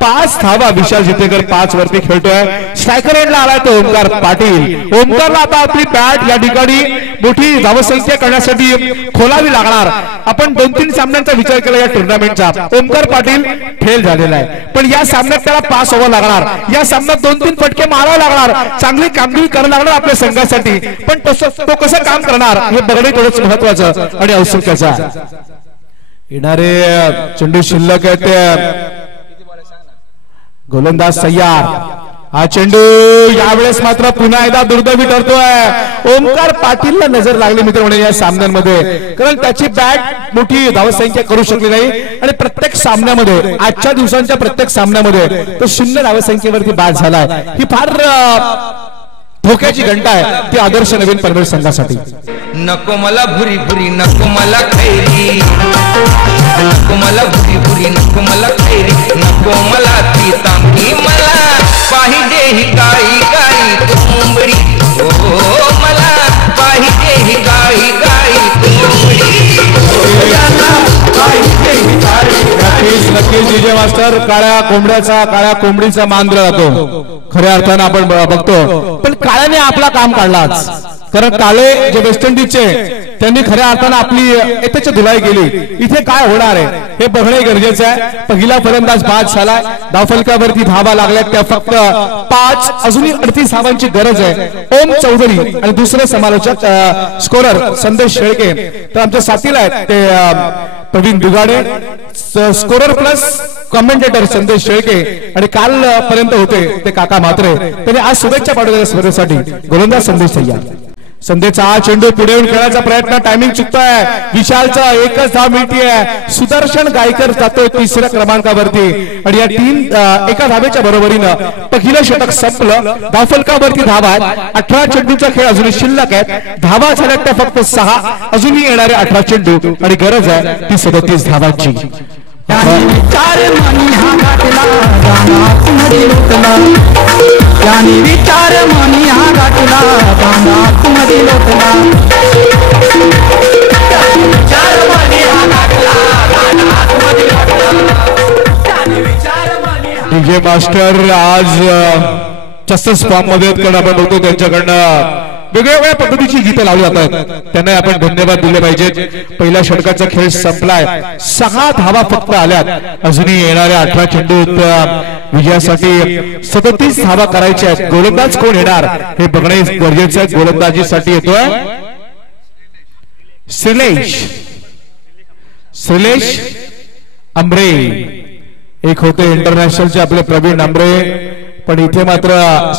5 धावा विशाल जितेकर 5 वरती खेळतोय. स्ट्रायकर एंडला आलाय तो ओमकार पाटील. ओमकारला आता आपली बॅट या ठिकाणी मोठी धावसंख्या करण्यासाठी खोलावी लागणार. आपण 2-3 सामन्यांचा विचार केला या टुर्नामेंटचा. ओमकार पाटील फेल झालेला आहे, पण या सामन्यात त्याला पास व्हावं लागणार. या सामन्यात 2-3 फटके मारावे लागणार. चांगली कामगिरी करायला लागणार आपल्या संघासाठी, पण तो कसं काम करणार हे बघणे थोडंच महत्वाचं आणि औत्सुक्याचं आहे. येणारे चेंडू शिल्लक आहेत. गोलंदाज तयार. हा चेंडू यावेळेस मात्र पुन्हा एकदा दुर्दैवी ठरतोय. ओमकार पाटीलला नजर लागली मित्र म्हणजे या सामन्यांमध्ये, कारण त्याची बॅट मोठी धावसंख्या करू शकली नाही आणि प्रत्येक सामन्यामध्ये आजच्या दिवसांच्या प्रत्येक सामन्यामध्ये तो 0 धावसंख्येवरती बाद झालाय. ही फार धोक्याची घंटा आहे ती आदर्श नवीन पनवेल संघासाठी. नको मला भुरी भुरी नको मला खैरी, नको मला भुरी भुरी नको मला खैरी, नको मला ती तांबडी मला पाहिजे ही काळी काळी कोंबडी. हो मला पाहिजे ही काळी काळी कोंबडी. नक्कीच डीजे मास्टर काळ्या कोंबडीचा मान दिला जातो खऱ्या अर्थानं आपण बघतो, पण काळ्याने आपला काम काढलाच. कारण काळे जे वेस्ट इंडिजचे त्यांनी खऱ्या अर्थानं आपली येतेची धुलाई केली. इथे काय होणार आहे हे बघणे गरजेचं आहे. पहिला फलंदाज बाद झालाय. धावफलकावरती धावा लागल्यात त्या फक्त 5. अजूनही 38 धावांची गरज आहे. ओम चौधरी आणि दुसरे समालोचक स्कोरर संदेश शेळके तर आमच्या साथीला आहेत ते Pravin Dugade. Scorer plus commentator संदेश शेळके आणि काल पर्यंत होते ते काका म्हात्रे. त्यांनी आज शुभेच्छा पाठवल्या स्पर्धेसाठी. गोलंदाज संदेश तयार. संदेशचा हा चेंडू पुढे येऊन खेळायचा प्रयत्न. टायमिंग चुकतोय. विशालचा 1च धाव मिळतीये. सुदर्शन गायकर जातोय 3ऱ्या क्रमांकावरती आणि या 3 एका धावेच्या बरोबरीनं पहिलं षटक संपलं. धावफलकावरती धावा आहेत. 18 चेंडूचा खेळ अजूनही शिल्लक आहे. धावा झाल्यात त्या फक्त 6. अजूनही येणारे 18 चेंडू आणि गरज आहे ती 37 धावांची. विचार मनी हा गाठला दानात मध्ये लोटला. डीजे मास्टर आज चस्सस फॉर्म मध्ये कारण आपण बघतो त्यांच्याकडनं वेगवेगळ्या पद्धतीची गीतं लावली जातात. त्यांना आपण धन्यवाद दिले पाहिजेत. पहिल्या षटकाचा खेळ संपलाय. 6 धावा फक्त आल्यात. अजूनही येणाऱ्या 18 चेंडूत विजयासाठी 37 धावा करायच्या आहेत. गोलंदाज कोण येणार हे बघणे गरजेचं आहे. गोलंदाजीसाठी येतोय श्रीलेश आंबरे. एक होते इंटरनॅशनलचे आपले प्रवीण आंबरे, पण इथे मात्र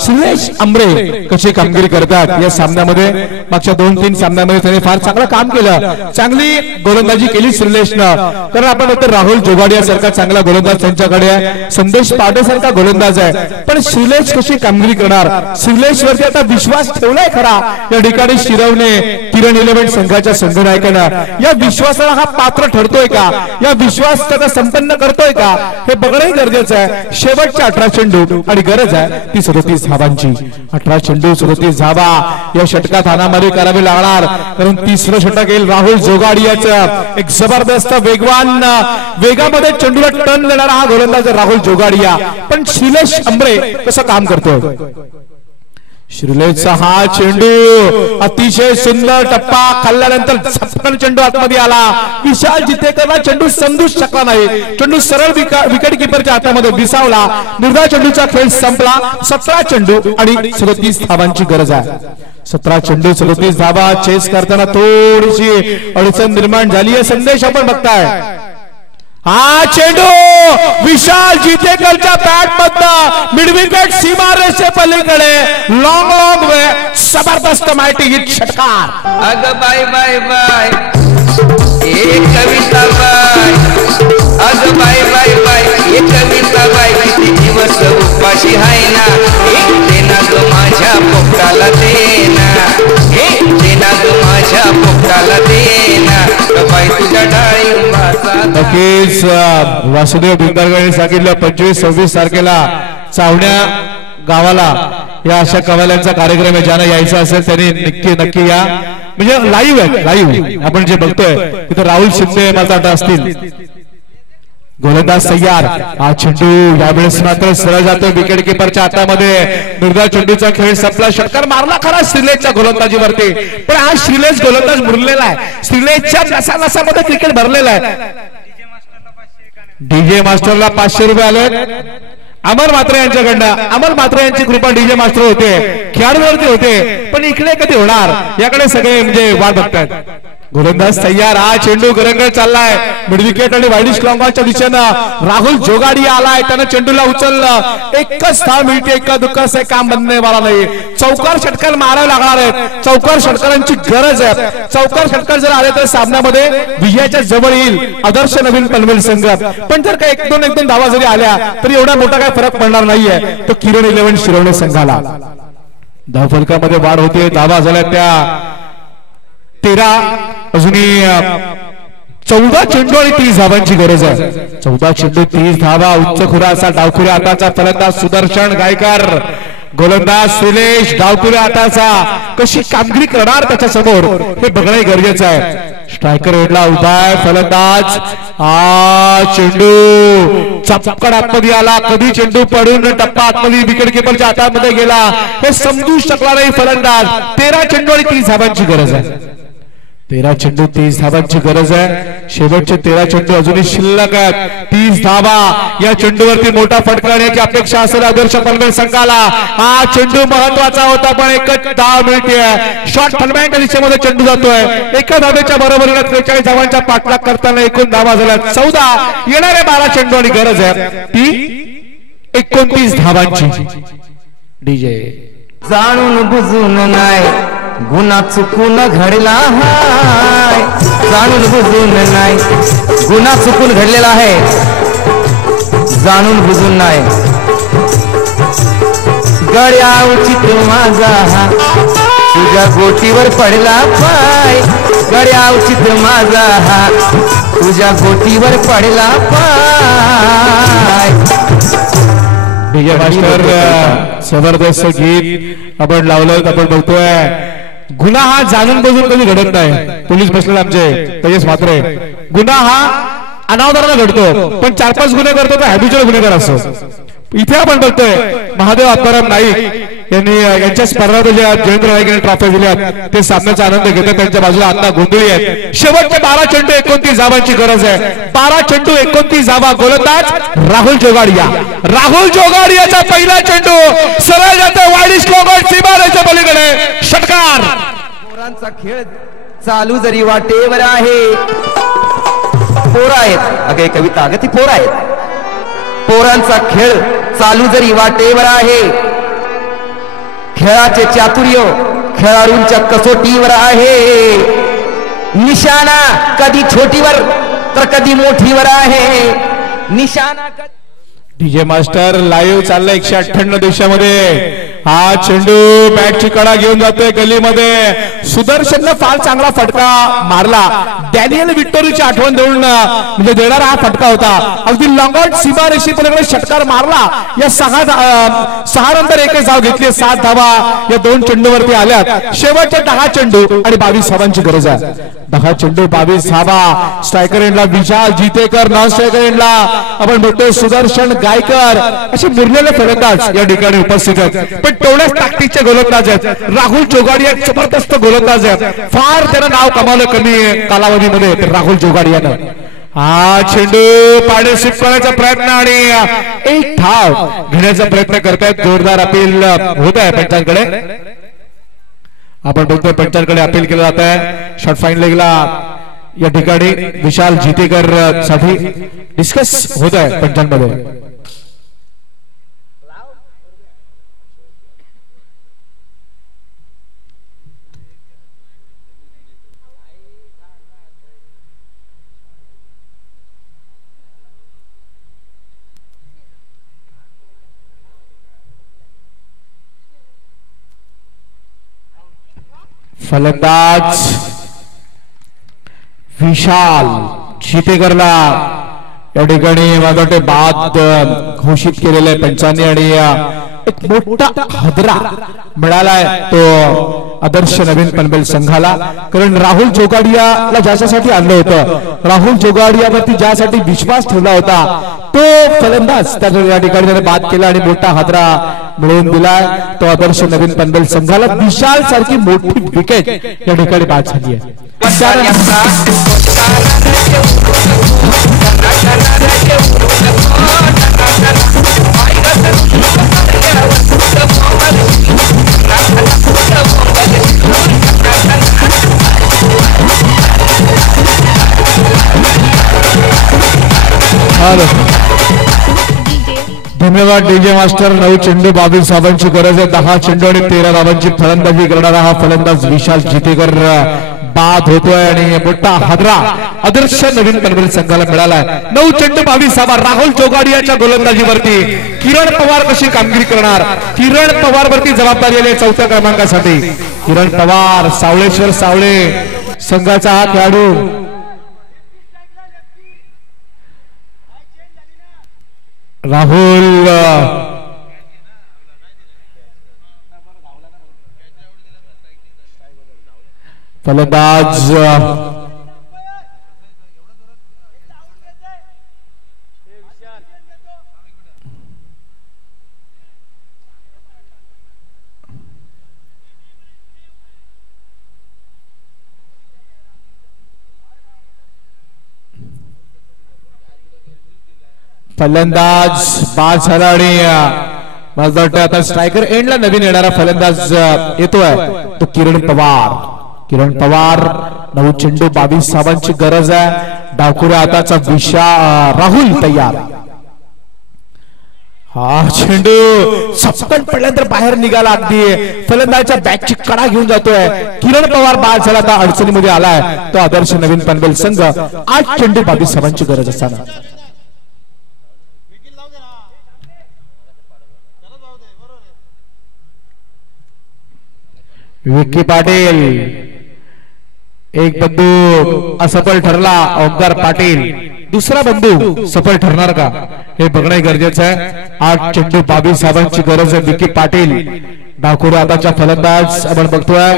श्रीलेश आंबरे कशी कामगिरी करतात या सामन्यामध्ये. मागच्या 2-3 सामन्यामध्ये त्याने फार चांगलं काम केलं. चांगली गोलंदाजी केली श्रीलेशनं. कारण आपण बघतो राहुल जोगाडिया सारखा चांगला गोलंदाज त्यांच्याकडे आहे. संदेश पाटे सारखा गोलंदाज आहे. पण श्रीलेश कशी कामगिरी करणार. श्रीलेश वरती आता विश्वास ठेवलाय खरा या ठिकाणी शिरवणे किरण 11 संघाच्या संघनायकानं. या विश्वासाला हा पात्र ठरतोय का, या विश्वास त्याचा संपन्न करतोय का हे बघणंही गरजेचं आहे. शेवटच्या 18 चेंडू आणि गरज आहे ती 37 धावांची. 18 चेंडू 37 धावा या षटकात हाणामारी करावी लागणार. कारण 3रं षटक येईल राहुल जोगाडियाचं. एक जबरदस्त वेगवान वेगामध्ये चेंडूला टर्न देणारा हा गोलंदाज राहुल जोगाडिया. पण श्रीलेश आंबरे कसं काम करतोय. श्रीलेशचा हा चेंडू अतिशय सुंदर टप्पा खाल्ल्यानंतर झपकन चेंडू आतमध्ये आला. विशाल जितेकरला चेंडू समजूच शकला नाही. चेंडू सरळ विकेट किपरच्या हातामध्ये विसावला. निर्धाव चेंडूचा खेळ संपला. 17 चेंडू आणि 37 धावांची गरज आहे. 17 चेंडू 37 धावा. चेस करताना थोडीशी अडचण निर्माण झाली आहे. संदेश आपण बघताय. हा चेंडू विशाल जितेकरच्या बॅट मधनं मिडविकेट सीमा रेषे पलीकडे लॉंग वे जबरदस्त माहिती हिट षटकार. अग बाय बाय बाय एक कविता बाय. अग बाय बाय बाय एक कविता बाय. किती दिवस उपाशी हाय ना. देना ग माझ्या पोटाला देना. देना ग माझ्या पोटाला देना. बाय तुझ्या डाळिंबाचा. नक्कीच वासुदेव बिंदरगडने सांगितलं 25-26 तारखेला चावण्या गावाला या अशा कवाल्यांचा कार्यक्रम आहे. ज्यांना यायचं असेल त्यांनी नक्की या. म्हणजे लाईव्ह आपण जे बघतोय तिथे राहुल शिंदे मात्र असतील. गोलंदाज तयार. हा चेंडू यावेळेस मात्र सरळ जातो विकेट किपरच्या हातामध्ये. निर्धार चेंडूचा खेळ संपला. षटकार मारला खरा श्रीलेशच्या गोलंदाजीवरती, पण हा श्रीलेश गोलंदाज मुरलेला आहे. श्रीलेशच्या नसामध्ये क्रिकेट भरलेला आहे. डीजे मास्टरला 500 रुपये आले अमर मात्रे यांच्याकडनं. अमर मात्रे यांची कृपा डीजे मास्टर होते, खेळाडूवरती होते, पण इकडे कधी होणार याकडे सगळे म्हणजे वाट बघतात. गोलंदाज तयार. हा चेंडू गरंगळ चाललाय मिडविकेट आणि वाईडिश लॉंगॉनच्या दिशेनं. राहुल जोगाडिया आलाय, त्यानं चेंडूला उचललं. एकच धाव मिळते. एका दुःखाचं हे काम बनणे वाला नाही. चौकार षटकार मारावे लागणार आहेत. चौकार षटकारांची गरज आहे. चौकार षटकार जर आले तर सामन्यामध्ये विजयाच्या जवळ येईल आदर्श नवीन पनवेल संघ. पण जर का एक दोन धावा जरी आल्या तरी एवढा मोठा काय फरक पडणार नाहीये. तो किरण 11 शिरवणे संघाला. धावफलकामध्ये वाढ होते. धावा झाल्या त्या 13. अजूनही 14 चेंडू आणि 30 धावांची गरज आहे. 14 चेंडू 30 धावा. उच्च खुरा असा डावखुऱ्या हाताचा फलंदाज सुदर्शन गायकर. गोलंदाज श्रीलेश डावखुऱ्या हाताचा. कशी कामगिरी करणार त्याच्या समोर हे बघणे गरजेचं आहे. स्ट्रायकर एंडला उभा आहे फलंदाज. हा चेंडू चपकड आतमध्ये आला. कधी चेंडू पडून टप्पा आतमध्ये विकेट किपरच्या हातामध्ये गेला हे समजू शकला नाही फलंदाज. 13 चेंडू आणि 30 धावांची गरज आहे. 13 चेंडू 30 धावांची गरज आहे. शेवटचे 13 चेंडू अजूनही शिल्लक आहेत. 30 धावा. या चेंडूवरती मोठा फटका येण्याची अपेक्षा असेल आदर्श पनवेल संघाला. हा चेंडू महत्वाचा होता पण एकच धाव मिळते. शॉर्ट फलंदाजाच्या दिशेमध्ये चेंडू जातोय. एका धावेच्या बरोबरीने 43 धावांचा पाठलाग करताना एकूण धावा झाल्या 14. येणारे 12 चेंडू आणि गरज आहे ती 29 धावांची. डीजे जाणून बुजून नाही गुन्हा चुकून घडला हाय. जाणून बुजून नाही गुन्हा चुकून घडलेला आहे. जाणून बुजून नाही. गड्या उचित माझा हा तुझ्या गोटीवर पडला पाय. गड्या उचित माझा हा तुझ्या गोटीवर पडला पाय. डीजे मास्टर जबरदस्त गीत आपण लावलं. आपण बघतोय गुन्हा हा जाणून बुजून कधी घडत नाही. पोलीस बसले आमचे तेजस मात्रे. गुन्हा हा अनावधानाने घडतो पण 4-5 गुन्हे करतो तर हॅबिच्युअल गुन्हेगार असतो. इथे आपण बघतोय महादेव आत्माराम नाईक यांनी यांच्या स्पर्धात ज्या जयेंद्र नाईक यांनी ट्रॉफी दिल्या ते सामन्याचा आनंद घेतात. त्यांच्या बाजूला आता गोंधळी आहेत. शेवटचे 12 चेंडू 29 धावांची गरज आहे. 12 चेंडू 29 धावा. गोलंदाज राहुल जोगाडिया. राहुल जोगाडियाचा पहिला चेंडू सरळ जातो वाईडिश लॉंगॉन सीमारेषेच्या पलीकडे. षटकार. पोरांचा खेळ चालू जरी वाटेवर आहे. पोर आहेत अगे कविता अगं ती पोर आहेत. पोरांचा खेळ चालू जरी वाटेवर आहे. खेळाचे चातुर्य खेळाडूंच्या कसोटीवर आहे. निशाणा कधी छोटीवर तर कधी मोठीवर आहे. निशाणा डीजे मास्टर लाईव्ह चाललंय 158 दिवसामध्ये. हा चेंडू बॅटची कडा घेऊन जातोय गलीमध्ये. सुदर्शनने फार चांगला फटका मारला. डॅनियल विक्टोरीची आठवण देऊन म्हणजे देणारा हा फटका होता. अगदी लॉंगॉन सीमारेषी पलीकडे षटकार मारला. या 6 नंतर एकच धाव घेतली. 7 धावा या 2 चेंडूवरती आल्यात. शेवटचे 10 चेंडू आणि 22 धावांची गरज आहे. 10 चेंडू 22 धावा. स्ट्रायकर एंडला विशाल जितेकर. नॉन स्ट्रायकर एंडला आपण बघतोय सुदर्शन गायकर. असे मुरलेले फलंदाज या ठिकाणी उपस्थित आहेत पण तेवढ्याच ताकदीचे गोलंदाज आहेत. राहुल जोगाडिया जबरदस्त गोलंदाज आहेत. फार त्यानं नाव कमावलं कमी कालावधीमध्ये राहुल जोगाडियानं. हा चेंडू पाणी स्वीप करण्याचा प्रयत्न आणि एक धाव घेण्याचा प्रयत्न करतायत. जोरदार अपील होत आहे पंचांकडे. आपण बघतोय पंचांकडे अपील केलं जात आहे. शॉर्ट फाईन लेगला या ठिकाणी विशाल जितेकर साठी डिस्कस होत आहे पंचांमध्ये. फलंदाज विशाल जितेकरला या ठिकाणी माझं वाटते बाद घोषित केलेलं आहे पंचांनी आणि एक मोठा हादरा मिळालाय तो आदर्श नवीन पनवेल संघाला. कारण राहुल जोगाडियाला ज्याच्यासाठी आणलं होतं, राहुल जोगाडियावरती ज्यासाठी विश्वास ठेवला होता तो फलंदाज त्या ठिकाणी त्याने बाद केला आणि मोठा हादरा मिळवून दिलाय तो आदर्श नवीन पनवेल संघाला. विशाल सारखी मोठी विकेट या ठिकाणी बाद झाली आहे. धन्यवाद डीजे मास्टर. 9 चेंडू 22 धावांची गरज आहे. 10 चेंडू आणि 13 धावांची फलंदाजी करणारा हा फलंदाज विशाल जितेकर बाद होतोय आणि मोठा हादरा आदर्श नवीन पनवेल संघाला मिळालाय. 9 चेंडू 22 धावा. राहुल जोगाडियाच्या गोलंदाजीवरती किरण पवार कशी कामगिरी करणार? किरण पवार वरती जबाबदारी आली 4थ्या क्रमांकासाठी. किरण पवार सावळेश्वर सावळे संघाचा हा खेळाडू. राहुल फलंदाज फलंदाज बाद झाला आणि मला वाटतं आता स्ट्रायकर एंडला नवीन येणारा फलंदाज येतोय तो किरण पवार. किरण पवार 9 चेंडू 22 धावांची गरज आहे. डावखुऱ्या हाताचा राहुल तयार. हा चेंडू सपकन पडल्यानंतर बाहेर निघाला. अगदी फलंदाजच्या बॅटची कडा घेऊन जातोय. किरण पवार बाद झाला आता अडचणीमध्ये आलाय तो आदर्श नवीन पनवेल संघ. 8 चेंडू 22 धावांची गरज असताना विक्की पाटील एक बंदू असफल ठरला. ओंकार पाटील दुसरा बंदू सफल ठरणार का हे बघणे गरजेचं आहे. 8 चेंडू 22 धावांची गरज आहे. विक्की पाटील डावखुऱ्या हाताचा फलंदाज आपण बघतोय.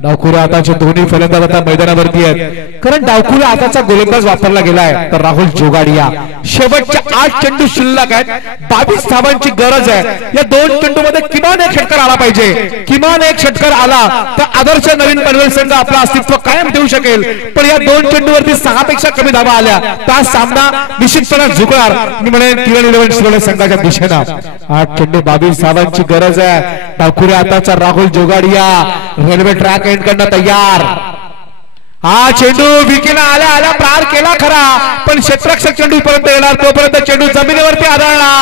डावखुऱ्या हाताचे दोन्ही फलंदाज आता मैदानावरती आहेत. कारण डावखुऱ्या हाताचा गोलंदाज वापरला गेलाय तर राहुल जोगाडिया. शेवटच्या 8 चेंडू शिल्लक आहेत. 22 धावांची गरज आहे. या 2 चेंडू मध्ये किमान एक षटकार आला पाहिजे. किमान एक षटकार आला तर आदर्श नवीन पनवेल संघ आपलं अस्तित्व कायम ठेवू शकेल. पण या 2 चेंडूवरती 6 पेक्षा कमी धावा आल्या तर हा सामना निश्चितपणे झुकणार. मी म्हणेन किरण 11 संघाच्या दिशेनं. 8 चेंडू 22 धावांची गरज आहे. डावखुऱ्या हाताचा राहुल जोगाडिया रेल्वे ट्रॅक एंड करणं तयार. हा चेंडू विकेला आल्या आल्या पार केला खरा पण क्षेत्ररक्षक चेंडू पर्यंत येणार तोपर्यंत चेंडू जमिनीवरती आदळला.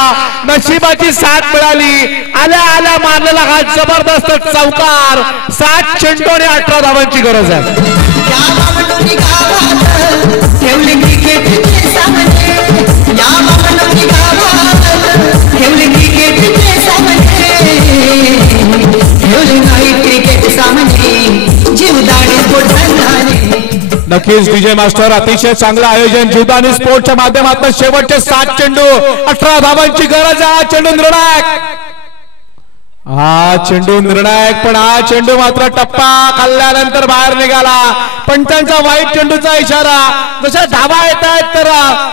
नशिबाची साथ मिळाली. आल्या आल्या मारलेला हा जबरदस्त चौकार. 7 चेंडू आणि 18 धावांची गरज आहे. नक्कीच विजय मास्टर अतिशय चांगलं आयोजन जीवदानी स्पोर्टच्या माध्यमातून. शेवटचे 7 चेंडू 18 धावांची गरज आहे. हा चेंडू निर्णायक. हा चेंडू निर्णायक पण हा चेंडू मात्र टप्पा खाल्ल्यानंतर बाहेर निघाला. पंचांचा वाईट चेंडूचा इशारा. जशा धावा येत आहेत तर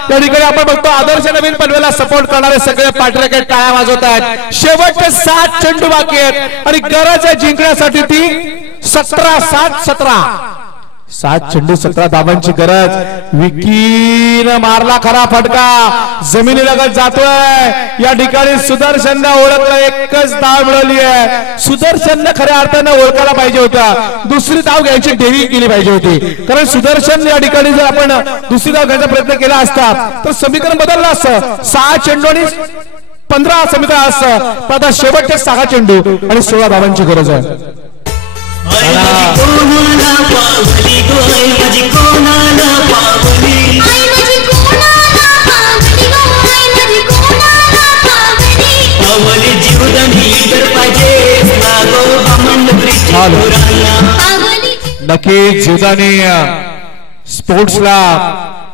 त्या ठिकाणी आपण बघतो आदर्श नवीन पनवेलला सपोर्ट करणारे सगळे पाठराखीत टाळ्या वाजवत आहेत. शेवटचे 7 चेंडू बाकी आहेत आणि गरज आहे जिंकण्यासाठी ती 17-7-17. 7 चेंडू 17 धावांची गरज. विकीनं मारला खरा फटका, जमिनीलगत जातोय. या ठिकाणी सुदर्शनने ओळखलं, एकच धाव मिळाली आहे. सुदर्शनने खऱ्या अर्थाने ओळखायला पाहिजे होता, दुसरी धाव घ्यायची डेअरिंग केली पाहिजे होती. कारण सुदर्शन या ठिकाणी जर आपण दुसरी धाव घ्यायचा प्रयत्न केला असता तर समीकरण बदललं असतं. 6 चेंडू आणि 15 समीकरण असतं. पण आता शेवटचे 6 चेंडू आणि 16 धावांची गरज आहे. नक्की जीवदानी स्पोर्ट्सला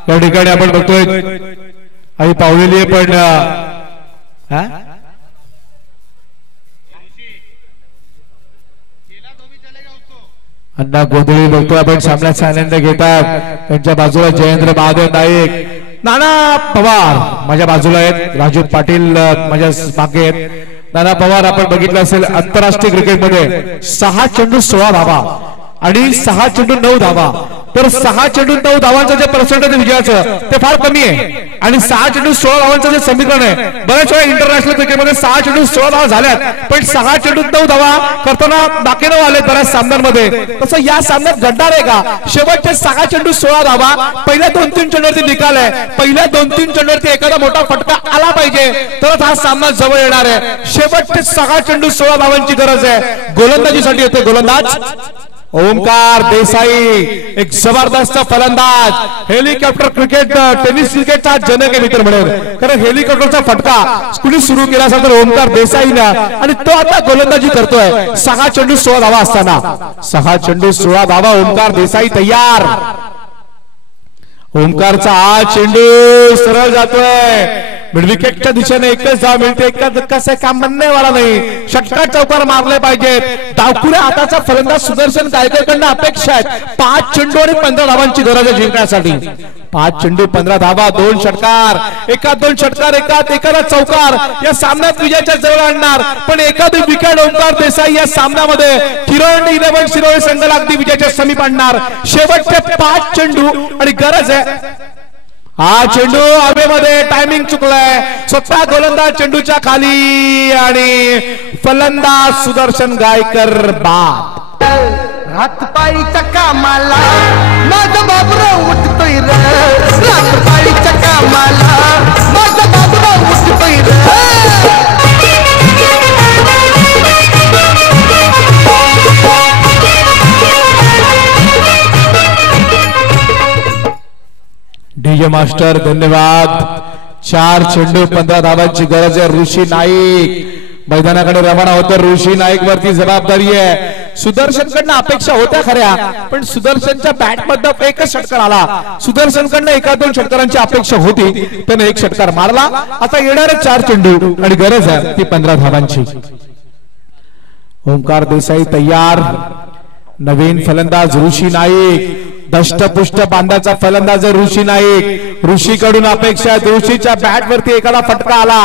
या ठिकाणी आपण बघतोय आई पावलेली आहे. पण अण्णा गोंधळी बघतोय आपण, सामन्याचा आनंद घेतात. त्यांच्या बाजूला जयेंद्र महादेव नाईक, नाना पवार माझ्या बाजूला आहेत, राजू पाटील माझ्या मागे आहेत. नाना पवार आपण बघितलं असेल आंतरराष्ट्रीय क्रिकेटमध्ये 6 चेंडू 16 धावा आणि 6 चेंडू 9 धावा. तर 6 चेंडू 9 धावांचं जे पर्सेंटेज विजयाचं ते फार कमी आहे. आणि 6 चेंडू 16 धावांचं जे समीकरण आहे, बऱ्याच वेळा इंटरनॅशनल क्रिकेटमध्ये 6 चेंडू 16 धावा झाल्यात, पण 6 चेंडू 9 धावा करताना दाखले आले बऱ्याच सामन्यांमध्ये. तसं या सामन्यात घडणार आहे का? शेवटचे 6 चेंडू 16 धावा, पहिल्या 2-3 चेंडूवरती निकाल आहे. पहिल्या 2-3 चेंडूवरती एखादा मोठा फटका आला पाहिजे तरच हा सामना जवळ येणार आहे. शेवटचे 6 चेंडू 16 धावांची गरज आहे. गोलंदाजीसाठी येतो गोलंदाज ओमकार देसाई, एक जबरदस्त फलंदाज. हेलिकॉप्टर क्रिकेट, टेनिस क्रिकेटचा जनक आहे मित्र म्हणून. कारण हेलिकॉप्टरचा फटका कुणी सुरू केला असेल तर ओमकार देसाईना, आणि तो आता गोलंदाजी करतोय. 6 चेंडू 16 धावा असताना 6 चेंडू 16 धावा. ओमकार देसाई तयार. ओमकारचा हा चेंडू सरळ जातोय विकेटच्या दिशेने. एकच धाव मिळते, एका धक्काचं काम बनण्यावाला नाही. षटकार चौकार मारले पाहिजेत. डावखुऱ्या हाताचा फलंदाज सुदर्शन गायकवाडकडून अपेक्षा आहेत. 5 चेंडू आणि 15 धावांची गरज आहे जिंकण्यासाठी. 5 चेंडू 15 धावा, 2 षटकार, एका 2 षटकार, एखादा चौकार या सामन्यात विजयाच्या जवळ आणणार. पण एखादी विकेट ओमकार देसाई या सामन्यामध्ये किरण 11 शिरोळे संघाला अगदी विजयाच्या समीप आणणार. शेवटचे 5 चेंडू आणि गरज आहे. हा चेंडू हवेमध्ये, टायमिंग चुकलाय. स्वतः गोलंदाज चेंडूच्या खाली आणि फलंदाज सुदर्शन गायकर बाद. रातपाळीच्या कामाला माझा बाबूराव उठतोय रे. रातपाळीच्या कामाला माझा बाबूराव उठतोय रे. डीजे मास्टर धन्यवाद. 4 चेंडू 15 धावांची गरज आहे. ऋषी नाईक मैदानाकडे रवाना होतो. ऋषी नाईक वरती जबाबदारी आहे. सुदर्शन कडनं अपेक्षा होत्या खऱ्या, पण सुदर्शनच्या बॅट मधनं एकच षटकार आला. सुदर्शन कडनं 1-2 षटकारांची अपेक्षा होती, त्याने 1 षटकार मारला. आता येणारे 4 चेंडू आणि गरज आहे ती 15 धावांची. ओमकार देसाई तयार. नवीन फलंदाज ऋषी नाईक, दष्टपुष्ट बांधाचा फलंदाज ऋषी नाईक. ऋषीकडून अपेक्षा आहे, ऋषीच्या बॅट वरती एखादा फटका आला,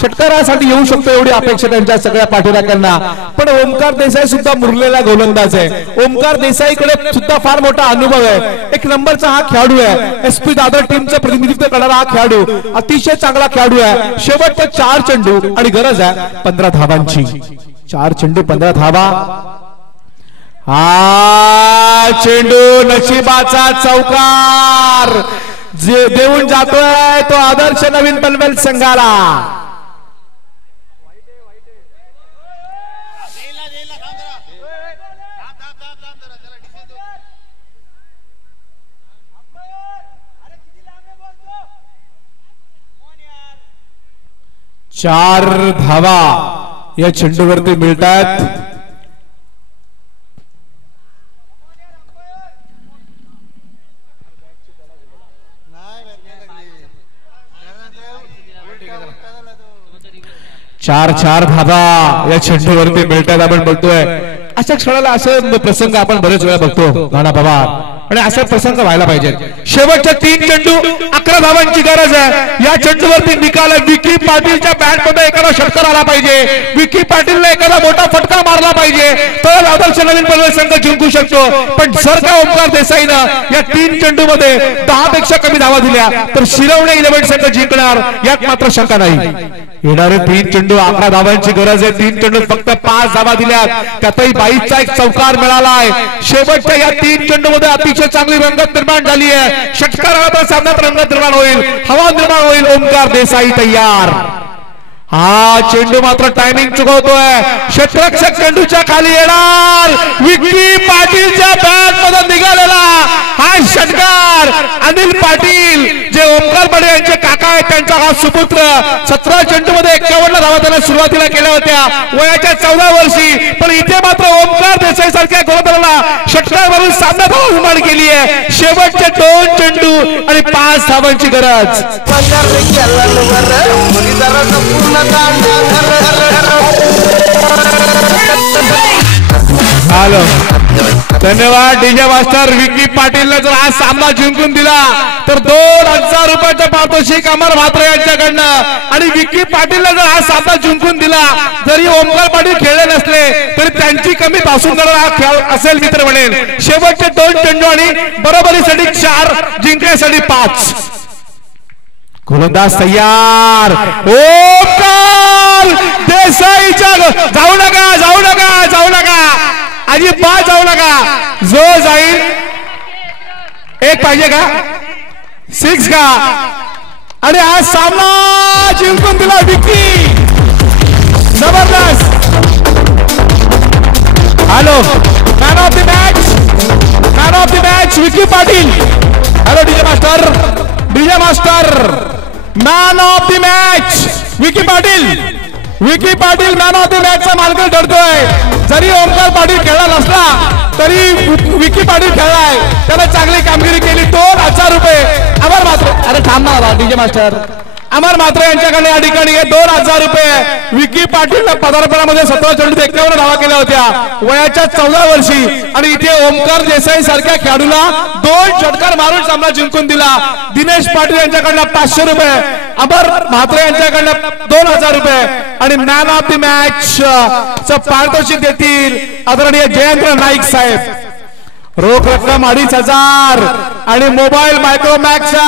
षटकारासाठी येऊ शकतो एवढी अपेक्षा त्यांच्या सगळ्या पाठीराख्यांना. पण ओमकार देसाई सुद्धा मुरलेला गोलंदाज आहे. ओमकार देसाईकडे सुद्धा फार मोठा अनुभव आहे. 1 नंबरचा हा खेळाडू आहे. SP दादर टीमचं प्रतिनिधित्व करणारा हा खेळाडू अतिशय चांगला खेळाडू आहे. शेवटचे 4 चेंडू आणि गरज आहे 15 धावांची. 4 चेंडू 15 धावा. हा चेंडू नशिबाचा चौकार देऊन जातोय तो आदर्श नवीन पनवेल संघाला. चार धावा या चेंडूवरती मिळतात. चार धावा या चेंडूवरती मिळतात. आपण बघतोय अशा क्षणाला असे प्रसंग आपण बरेच वेळा बघतो नाना पवार, आणि असे प्रसंग व्हायला पाहिजेत. शेवटच्या 3 चेंडू 11 धावांची गरज आहे. या चेंडूवरती निकाल विकी पाटीलच्या बॅट मध्ये एखादा षटकार आला पाहिजे. विकी पाटीलने एखादा मोठा फटका मारला पाहिजे तर आदर्श नवीन पनवेल संघ जिंकू शकतो, पण जर का ओमकार देसाईनं या 3 चेंडू मध्ये 10 पेक्षा कमी धावा दिल्या तर शिरवणे 11 संघ जिंकणार यात मात्र शंका नाही. येणारे 3 चेंडू 11 धावांची गरज आहे. 3 चेंडू फक्त 5 धावा दिल्यात, त्यातही 22चा एक चौकार मिळालाय. शेवटच्या या 3 चेंडू मध्ये अतिशय चांगली रंगत निर्माण झाली आहे. षटकाराचा सामन्यात रंगत निर्माण होईल, हवा निर्माण होईल. ओमकार देसाई तयार. हा चेंडू मात्र टायमिंग चुकवतोय. क्षेत्ररक्षक चेंडूच्या खाली येणार. विकी पाटीलच्या बॅट मध्ये निघालेला हा षटकार. अनिल पाटील जे ओमकार पाटील यांचे काका आहेत, त्यांचा हा सुपुत्र. 17 चेंडू मध्ये 51 धावा त्याने सुरुवातीला केल्या होत्या वयाच्या 14 वर्षी. पण इथे मात्र ओमकार देसाई सारख्या गोलंदाजाला षटकावरून सामना धावा निर्माण केली आहे. शेवटचे 2 चेंडू आणि 5 धावांची गरज. हॅलो, धन्यवाद डीजे मास्टर. विकी पाटीलने जर हा सामना जिंकून दिला तर 2000 रुपयाच्या पारितोषिक अमर म्हात्रे यांच्याकडनं. आणि विकी पाटीलने जर हा सामना जिंकून दिला, जरी ओमकार पाटील खेळले नसले तरी त्यांची कमी भासून जाणारा हा खेळ असेल मित्र म्हणेल. शेवटचे 2 चेंडू आणि बरोबरीसाठी 4, जिंकण्यासाठी 5. गोलंदाज तयार. ओमकार देसाईच्या जाऊ नका, जाऊ नका, जाऊ नका, अजिबात जाऊ नका. जो जाईल 1 पाहिजे का, 6 का. आणि हा सामना जिंकून दिला विकी. जबरदस्त. Hello, man of the match, man of the match Vicky Patil. Hello DJ master, DJ master. Man of the match Vicky Patil. Vicky Patil man of the match चा मालक ठरतोय. जरी ओमकार पाटील खेळला नसला तरी विकी पाटील खेळलाय, त्याला चांगली कामगिरी केली. 2000 रुपये अमर म्हात्रे. अरे थांब ना डीजे मास्टर. अमर म्हात्रे यांच्याकडे या ठिकाणी 2000 रुपये. विकी पाटील पदार्पणामध्ये 17 चेंडूत 51 धावा केल्या होत्या वयाच्या 14 वर्षी. आणि इथे ओमकार देसाई सारख्या खेळाडूला 2 षटकार मारून सामना जिंकून दिला. दिनेश पाटील यांच्याकडनं 500 रुपये, अमर म्हात्रे यांच्याकडनं 2000 रुपये. आणि मॅन ऑफ द मॅच च पारितोषिक देतील आदरणीय जयेंद्र नाईक साहेब. रोख रक्कम 2500 आणि मोबाईल मायक्रोमॅक्सचा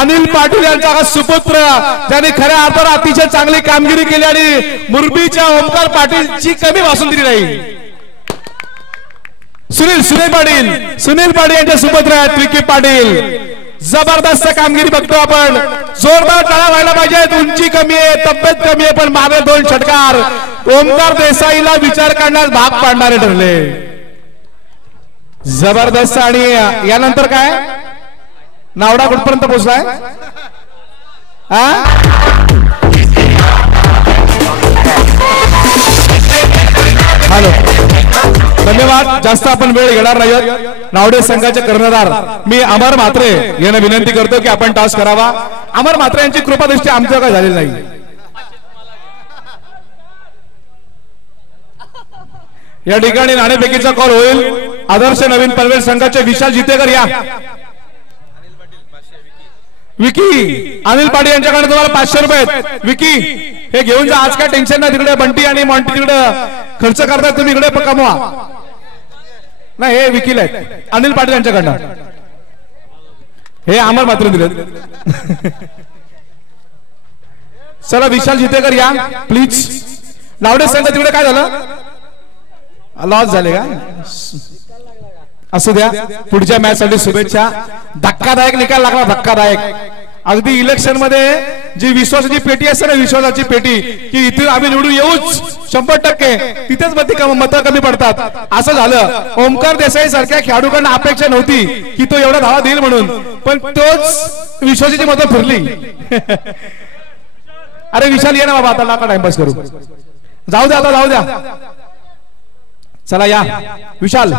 अनिल पाटील यांचा हा सुपुत्र, ज्यांनी खऱ्या अर्थाने अतिशय चांगली कामगिरी केली आणि मुरबीच्या ओमकार पाटीलची कमी भासून दिली नाही. सुनील पाटील यांचे सुपुत्र आहेत विकी पाटील. जबरदस्त कामगिरी बघतो आपण. जोरदार टाळ्या व्हायला पाहिजेत. उंची कमी आहे, तब्येत कमी आहे, पण मागे 2 षटकार ओमकार देसाईला विचार करण्यास भाग पाडणारे ठरले. जबरदस्त. आणि यानंतर काय, नावडा कुठपर्यंत पोहोचलाय? हॅलो, धन्यवाद. जास्त आपण वेळ घेणार नाही. नावडे संघाचे कर्णधार मी अमर म्हात्रे यांना विनंती करतो की आपण टॉस करावा. अमर म्हात्रे यांची कृपादृष्टी आमच्या काय झालेली नाही. या ठिकाणी नाणेफेकीचा कॉल होईल. आदर्श नवीन पनवेल संघाचे विशाल जितेकर या. विकी अनिल पाटील यांच्याकडे तुम्हाला 500 रुपये. विकी हे घेऊन जा. आज काय टेन्शन नाही. तिकडे बंटी आणि मॉन्टी तिकडे खर्च करताय, तुम्ही इकडे कमवा. नाही, हे विकील आहेत अनिल पाटील यांच्याकडनं. हे अमर मात्र दिले. चला विशाल जितेकर या प्लीज. नावडे संघ तिकडे काय झालं, लॉस झाले का? असू द्या. पुढच्या मॅच साठी शुभेच्छा. धक्कादायक निकाल लागला, धक्कादायक. अगदी इलेक्शन मध्ये जी विश्वासाची पेटी असते ना, विश्वासाची पेटी, की इथे आम्ही निवडून येऊच 100%, तिथेच मतं कमी पडतात. असं झालं. ओमकार देसाई सारख्या खेळाडूकडनं अपेक्षा नव्हती की तो एवढा धावा देईल म्हणून, पण तोच विश्वासाची मतं फिरली. अरे विशाल ये ना बाबा, आता नका टाइमपास करू. जाऊ द्या, आता जाऊ द्या. चला या विशाल.